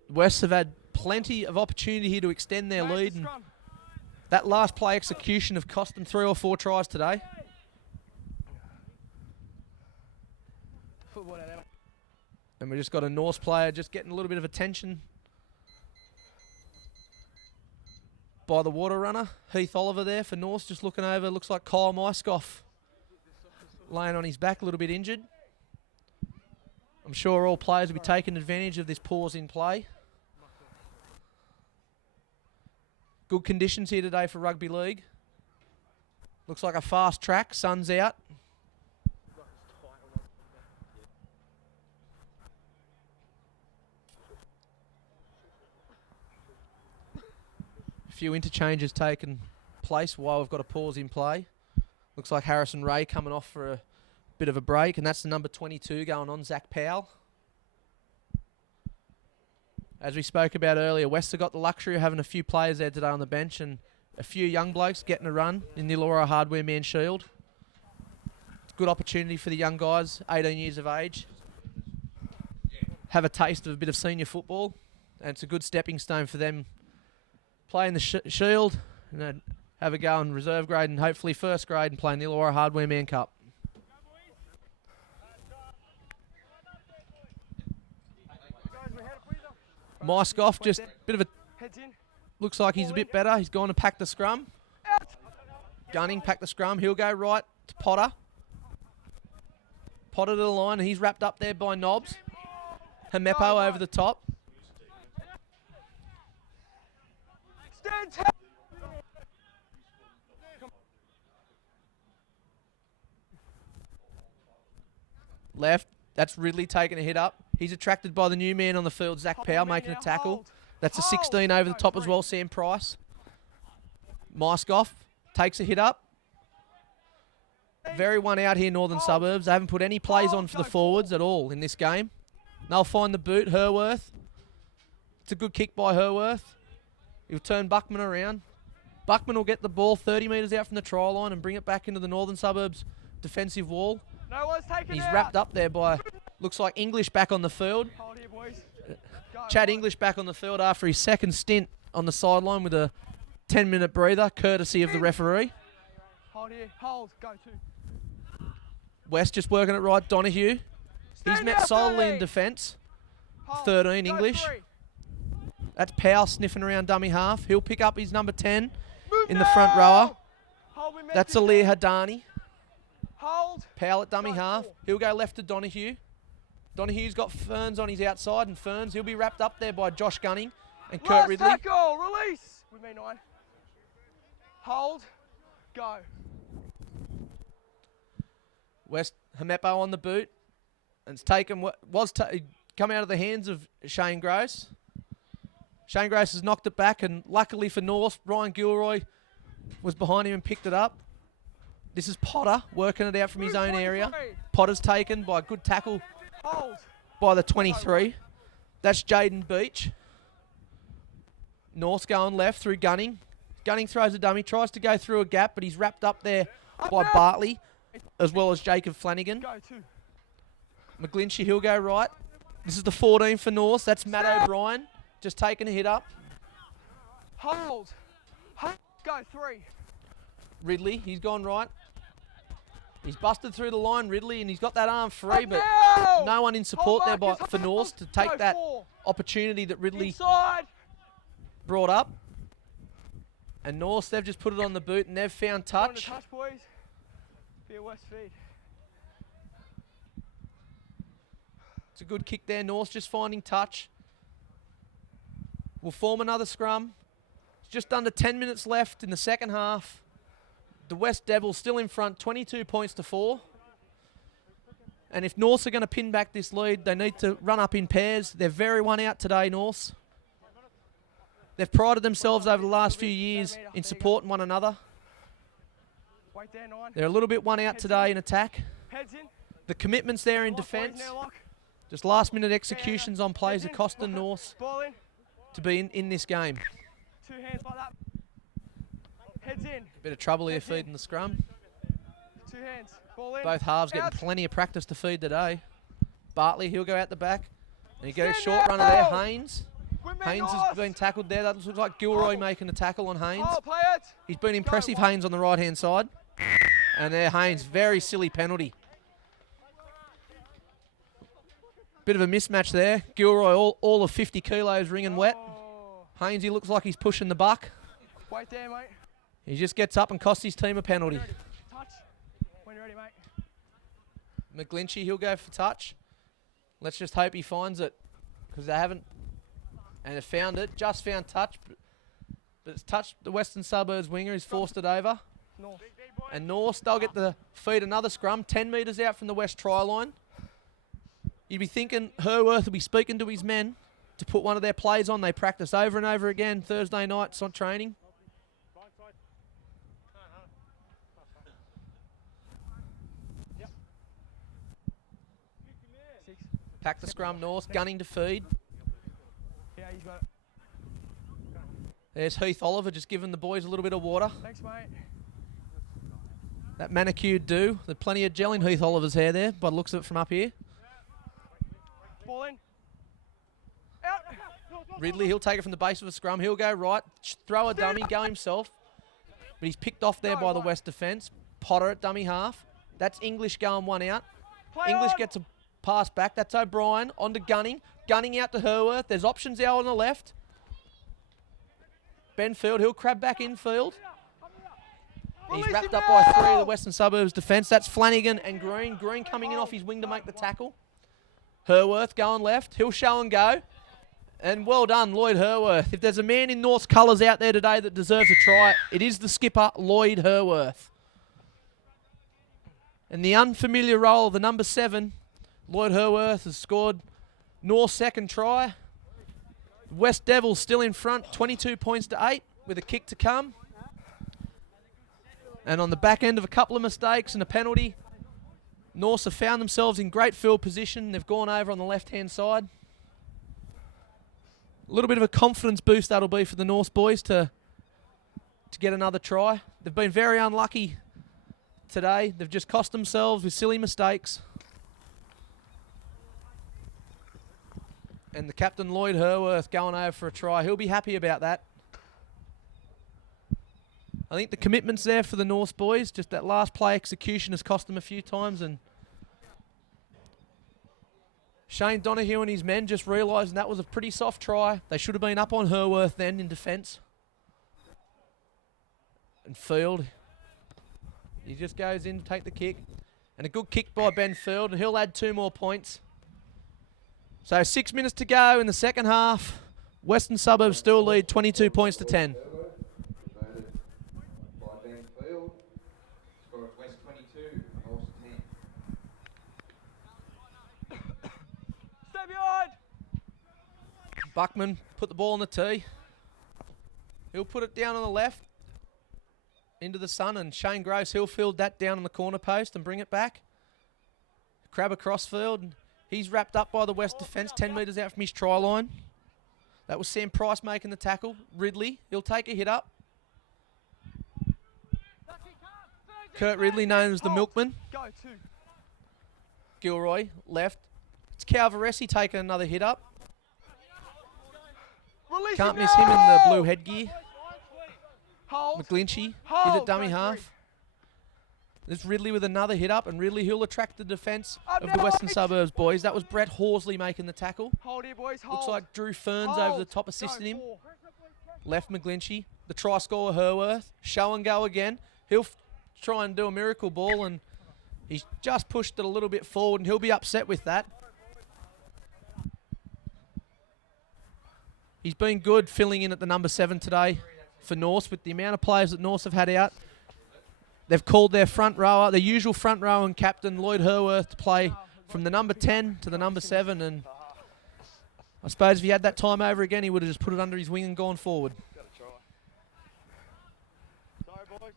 Wests have had plenty of opportunity here to extend their lead, and that last play execution have cost them 3 or 4 tries today. Football out there. And we just got a Norse player just getting a little bit of attention by the water runner. Heath Oliver there for Norse, just looking over. Looks like Kyle Myskoff laying on his back, a little bit injured. I'm sure all players will be taking advantage of this pause in play. Good conditions here today for rugby league. Looks like a fast track. Sun's out. A few interchanges taken place while we've got a pause in play. Looks like Harrison Ray coming off for a bit of a break, and that's the number 22 going on, Zach Powell. As we spoke about earlier, West have got the luxury of having a few players there today on the bench and a few young blokes getting a run in the Illawarra Hardware Man Shield. It's a good opportunity for the young guys, 18 years of age, have a taste of a bit of senior football, and it's a good stepping stone for them playing the Shield, and then have a go in reserve grade and hopefully first grade and playing the Illawarra Hardware Man Cup. Myskoff, just a bit of a, Heads in. looks like he's a bit better. He's gone to pack the scrum. Gunning, pack the scrum. He'll go right to Potter. Potter to the line, and he's wrapped up there by Nobbs. Hamepo over the top. Stand tight. Left. That's Ridley taking a hit up. He's attracted by the new man on the field, Zach Powell, making a tackle. That's a 16 over the top as well, Sam Price. Myskoff takes a hit up. Very one out here, Northern Suburbs. They haven't put any plays on for the forwards at all in this game. They'll find the boot, Herworth. It's a good kick by Herworth. He'll turn Buckman around. Buckman will get the ball 30 metres out from the try line and bring it back into the Northern Suburbs defensive wall. No one's taken He's out. wrapped up there by, looks like English back on the field. Hold here, boys. Go, Chad go. English back on the field after his second stint on the sideline with a 10-minute breather, courtesy of the referee. Hold here. Hold. Go two. West just working it right. Donahue. He's Stand met out, solidly in 13. defence. Hold. 13 Go English. three. That's Powell sniffing around dummy half. He'll pick up his number 10 Move in the front now. rower. Hold, we meant That's to Alir stand. Hadani. Hold. Powell at dummy Go half. four. He'll go left to Donahue. Donahue's got Ferns on his outside, and Ferns, he'll be wrapped up there by Josh Gunning and Kurt Last Ridley. tackle. Release. With me, 9. Hold. Go. West Hamepo on the boot. And it's taken, come out of the hands of Shane Gross. Shane Gross has knocked it back, and luckily for North, Ryan Gilroy was behind him and picked it up. This is Potter working it out from his Move own area. 23. Potter's taken by a good tackle Hold. by the 23. That's Jaden Beach. North's going left through Gunning. Gunning throws a dummy, tries to go through a gap, but he's wrapped up there by Bartley, as well as Jacob Flanagan. Go, 2. McGlinchey, he'll go right. This is the 14 for North. That's Matt O'Brien, just taking a hit up. Hold. Go, 3. Ridley, he's gone right. He's busted through the line, Ridley, and he's got that arm free, but no one in support there for North to take that opportunity that Ridley Inside. brought up. And North, they've just put it on the boot and they've found touch. Touch, boys. Be a West feed. It's a good kick there, North just finding touch. We'll form another scrum. It's just under 10 minutes left in the second half. The West Devils still in front, 22 points to 4. And if Norths are going to pin back this lead, they need to run up in pairs. They're very one out today, Norths. They've prided themselves over the last few years in supporting one another. Wait there, 9. They're a little bit one out today in attack. Heads in. The commitment's there in defence. Just last minute executions on plays are costing Norths Ball in. to be in this game. 2 hands like that. Heads in. Bit of trouble here feeding the scrum. 2 hands. Ball in. Both halves getting Out. plenty of practice to feed today. Bartley, he'll go out the back. And he goes Stand short down. runner there, Haynes. Good man, Haynes has North. been tackled there. That looks like Gilroy making a tackle on Haynes. Oh, play it. He's been impressive, Haynes, on the right-hand side. And there, Haynes, very silly penalty. Bit of a mismatch there. Gilroy, all of 50 kilos ringing wet. Haynes, he looks like he's pushing the buck. Wait there, mate. He just gets up and costs his team a penalty. Touch. When you're ready, mate. McGlinchey, he'll go for touch. Let's just hope he finds it, because they haven't, and have found it. Just found touch, but it's touched the Western Suburbs winger. He's forced it over. North. And North, they'll get the feed another scrum, 10 metres out from the West try line. You'd be thinking Herworth will be speaking to his men to put one of their plays on. They practice over and over again Thursday nights on training. Pack the scrum, North, gunning to feed. Yeah, he's got it. There's Heath Oliver just giving the boys a little bit of water. Thanks, mate. That manicured do. There's plenty of gel in Heath Oliver's hair there, by the looks of it from up here. Ball in. Out. Ridley, he'll take it from the base of a scrum. He'll go right, throw a dummy, go himself. But he's picked off there by the West defence. Potter at dummy half. That's English going one out. Play English on. gets a pass back. That's O'Brien. On to Gunning. Gunning out to Herworth. There's options out on the left. Benfield, he'll crab back infield. He's Release wrapped him up by 3 of now. the Western Suburbs defence. That's Flanagan and Green. Green coming in off his wing to make the tackle. Herworth going left. He'll show and go. And well done, Lloyd Herworth. If there's a man in North's colours out there today that deserves a try, it is the skipper, Lloyd Herworth. And the unfamiliar role of the number 7, Lloyd Herworth, has scored North's second try. West Devils still in front, 22 points to 8, with a kick to come. And on the back end of a couple of mistakes and a penalty, Norths have found themselves in great field position. They've gone over on the left-hand side. A little bit of a confidence boost that'll be for the Norths boys to get another try. They've been very unlucky today. They've just cost themselves with silly mistakes. And the captain, Lloyd Herworth, going over for a try. He'll be happy about that. I think the commitment's there for the Norths boys. Just that last play execution has cost them a few times. And Shane Donoghue and his men just realising that was a pretty soft try. They should have been up on Herworth then in defence. And Field, he just goes in to take the kick. And a good kick by Ben Field, and he'll add 2 more points. So 6 minutes to go in the second half. Western Suburbs still lead 22 points to 10. Promoted by Ben Field. Score of West 22, North 10. Stay behind. Buckman put the ball on the tee. He'll put it down on the left into the sun, and Shane Gross, he'll field that down on the corner post and bring it back. Crab across field. And he's wrapped up by the West defence, 10 metres out from his try line. That was Sam Price making the tackle. Ridley, he'll take a hit up. Kurt Ridley, known as the Milkman. Go, 2. Gilroy, left. It's Calvaresi taking another hit up. Release Can't it miss him in the now! blue headgear. Hold. McGlinchey, hit Hold. at dummy Go, half. 3. There's Ridley with another hit up, and Ridley who'll attract the defence Up of the now, Western Mike. Suburbs boys. That was Brett Horsley making the tackle. Hold here, boys. Hold. Looks like Drew Ferns Hold. over the top assisting Go, him. 4. Left McGlinchey. The try scorer Herworth. Show and go again. He'll try and do a miracle ball, and he's just pushed it a little bit forward, and he'll be upset with that. He's been good filling in at the number 7 today for Norse. With the amount of players that Norse have had out, they've called their front rower, their usual front row and captain, Lloyd Herworth, to play from the number 10 to the number 7. And I suppose if he had that time over again, he would have just put it under his wing and gone forward. Sorry, boys.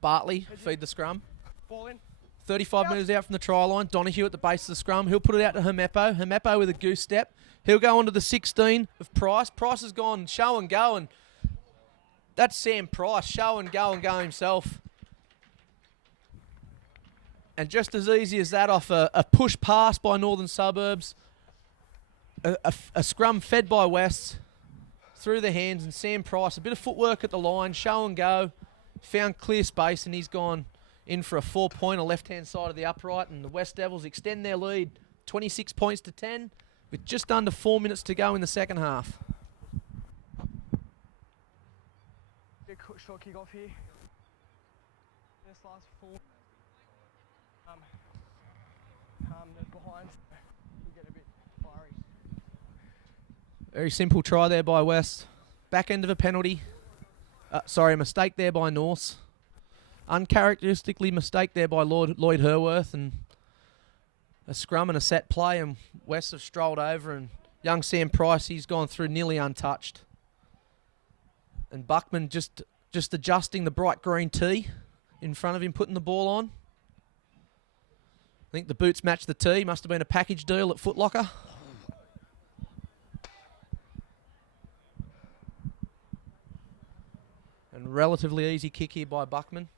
Bartley, feed the scrum. Ball in. 35 metres out from the try line. Donahue at the base of the scrum. He'll put it out to Hermepo. Hermepo with a goose step. He'll go onto the 16 of Price. Price has gone show and go, and that's Sam Price. Show and go himself. And just as easy as that, off a push pass by Northern Suburbs, a scrum fed by West through the hands, and Sam Price, a bit of footwork at the line, show and go, found clear space, and he's gone in for a 4-pointer left-hand side of the upright, and the West Devils extend their lead 26 points to 10 with just under 4 minutes to go in the second half. Big short kick off here. This last 4. They're behind. You get a bit fiery. Very simple try there by West. Back end of a penalty. A mistake there by Norse. Uncharacteristically mistake there by Lloyd Herworth, and a scrum and a set play, and West have strolled over, and young Sam Price, he's gone through nearly untouched. And Buckman just adjusting the bright green tee in front of him, putting the ball on. I think the boots match the tee. Must have been a package deal at Foot Locker. And relatively easy kick here by Buckman.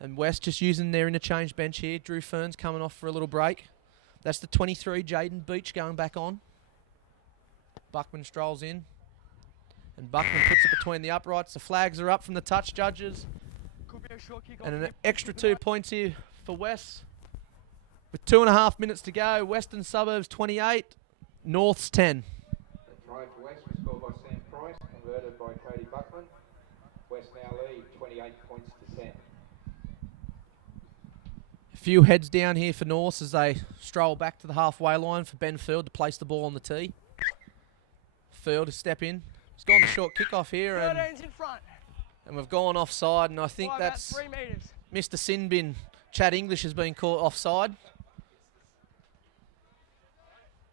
And West just using their interchange bench here. Drew Ferns coming off for a little break. That's the 23, Jaden Beach, going back on. Buckman strolls in. And Buckman puts it between the uprights. The flags are up from the touch judges. Could be a short kick off And an here. extra 2 points here for West. With 2.5 minutes to go, Western Suburbs 28, North's 10. The try for West was scored by Sam Price, converted by Cody Buckman. West now lead 28 points to 10. A few heads down here for North as they stroll back to the halfway line for Ben Field to place the ball on the tee. Field to step in. He's gone the short kick-off here, 13's in front. and we've gone offside, and I think By about that's 3 metres. Mr. Sinbin. Chad English has been caught offside.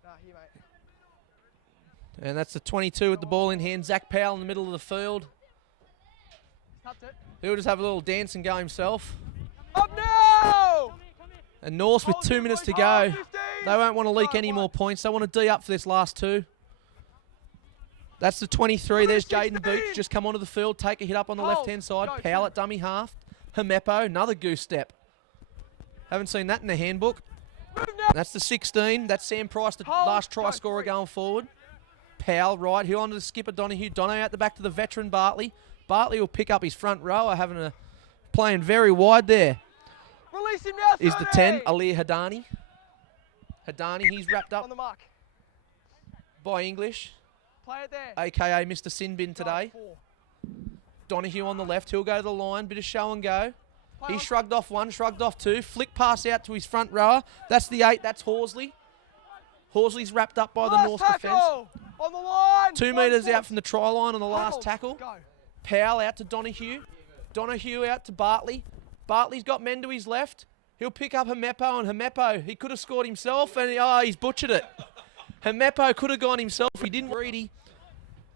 Nah, here, mate. And that's the 22 with the ball in hand. Zach Powell in the middle of the field. Tapped it. He'll just have a little dance and go himself. Up now! And Norse with 2 minutes to go. They won't want to leak any more points. They want to D up for this last 2. That's the 23. There's Jaden Beach. Just come onto the field. Take a hit up on the left-hand side. Go, Powell shoot. at dummy half. Hermepo, another goose step. Haven't seen that in the handbook. Move now. That's the 16. That's Sam Price, the Hold. last try Go, scorer 3. going forward. Powell right. Here onto the skipper, Donahue. Donahue out the back to the veteran, Bartley. Bartley will pick up his front rower, playing very wide there. Release him now, Is the 30. 10, Ali Hadani. Hadani, he's wrapped On up the mark. by English, Play it there. a.k.a. Mr. Sinbin today. 4. Donahue on the left. He'll go to the line. Bit of show and go. Play He on. shrugged off 1, shrugged off 2. Flick pass out to his front rower. That's the 8. That's Horsley. Horsley's wrapped up by the Last North tackle. defence. On the line. 2 1 metres foot. out from the try line on the last Huddle. tackle. Go. Powell out to Donahue. Donahue out to Bartley. Bartley's got men to his left. He'll pick up Hermepo, and Hermepo, he could have scored himself, and he's butchered it. Hermepo could have gone himself. He didn't read.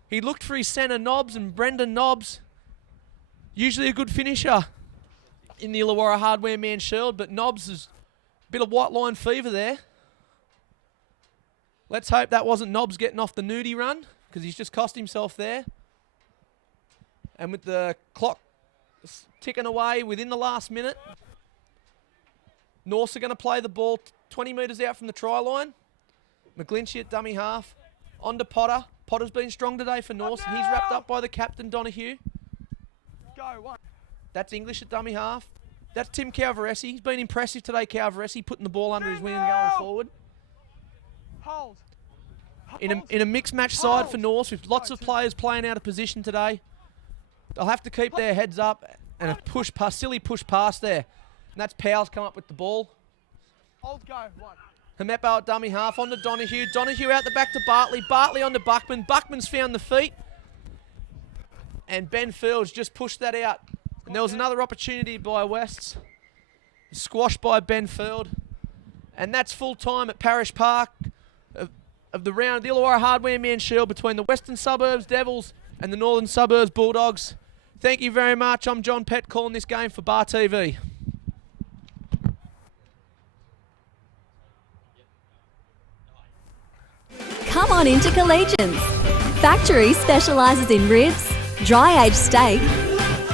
He looked for his centre Nobbs, and Brendan Nobbs, usually a good finisher in the Illawarra Hardware Man Shield, but Nobbs is a bit of white line fever there. Let's hope that wasn't Nobbs getting off the nudie run, because he's just cost himself there. And with the clock ticking away within the last minute. Norths are going to play the ball 20 metres out from the try line. McGlinchey at dummy half. On to Potter. Potter's been strong today for Norths. He's wrapped up by the captain, Donahue. Go, one. That's English at dummy half. That's Tim Calvaresi. He's been impressive today, Calvaresi, putting the ball under his wing and going forward. Hold. In a mixed match side for Norths with lots of players playing out of position today. They'll have to keep their heads up and a silly push pass there. And that's Powell's come up with the ball. Hold, go, one. Hamepo at dummy half, on to Donahue. Donahue out the back to Bartley. Bartley on to Buckman. Buckman's found the feet. And Ben Fields just pushed that out. And there was another opportunity by Wests. Squashed by Ben Field. And that's full time at Parish Park of the round of the Illawarra Hardware Man Shield between the Western Suburbs Devils and the Northern Suburbs Bulldogs. Thank you very much. I'm John Pett calling this game for Bar TV. Come on into Collegians. Factory specialises in ribs, dry-aged steak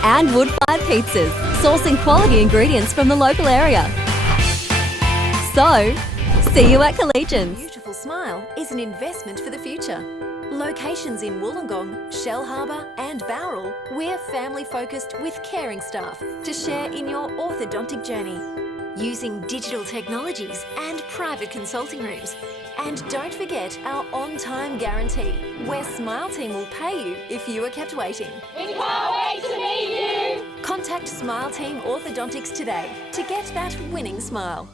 and wood-fired pizzas, sourcing quality ingredients from the local area. So, see you at Collegians. Beautiful smile is an investment for the future. Locations in Wollongong, Shell Harbour and Bowral, we're family-focused with caring staff to share in your orthodontic journey. Using digital technologies and private consulting rooms. And don't forget our on-time guarantee, where Smile Team will pay you if you are kept waiting. We can't wait to meet you. Contact Smile Team Orthodontics today to get that winning smile.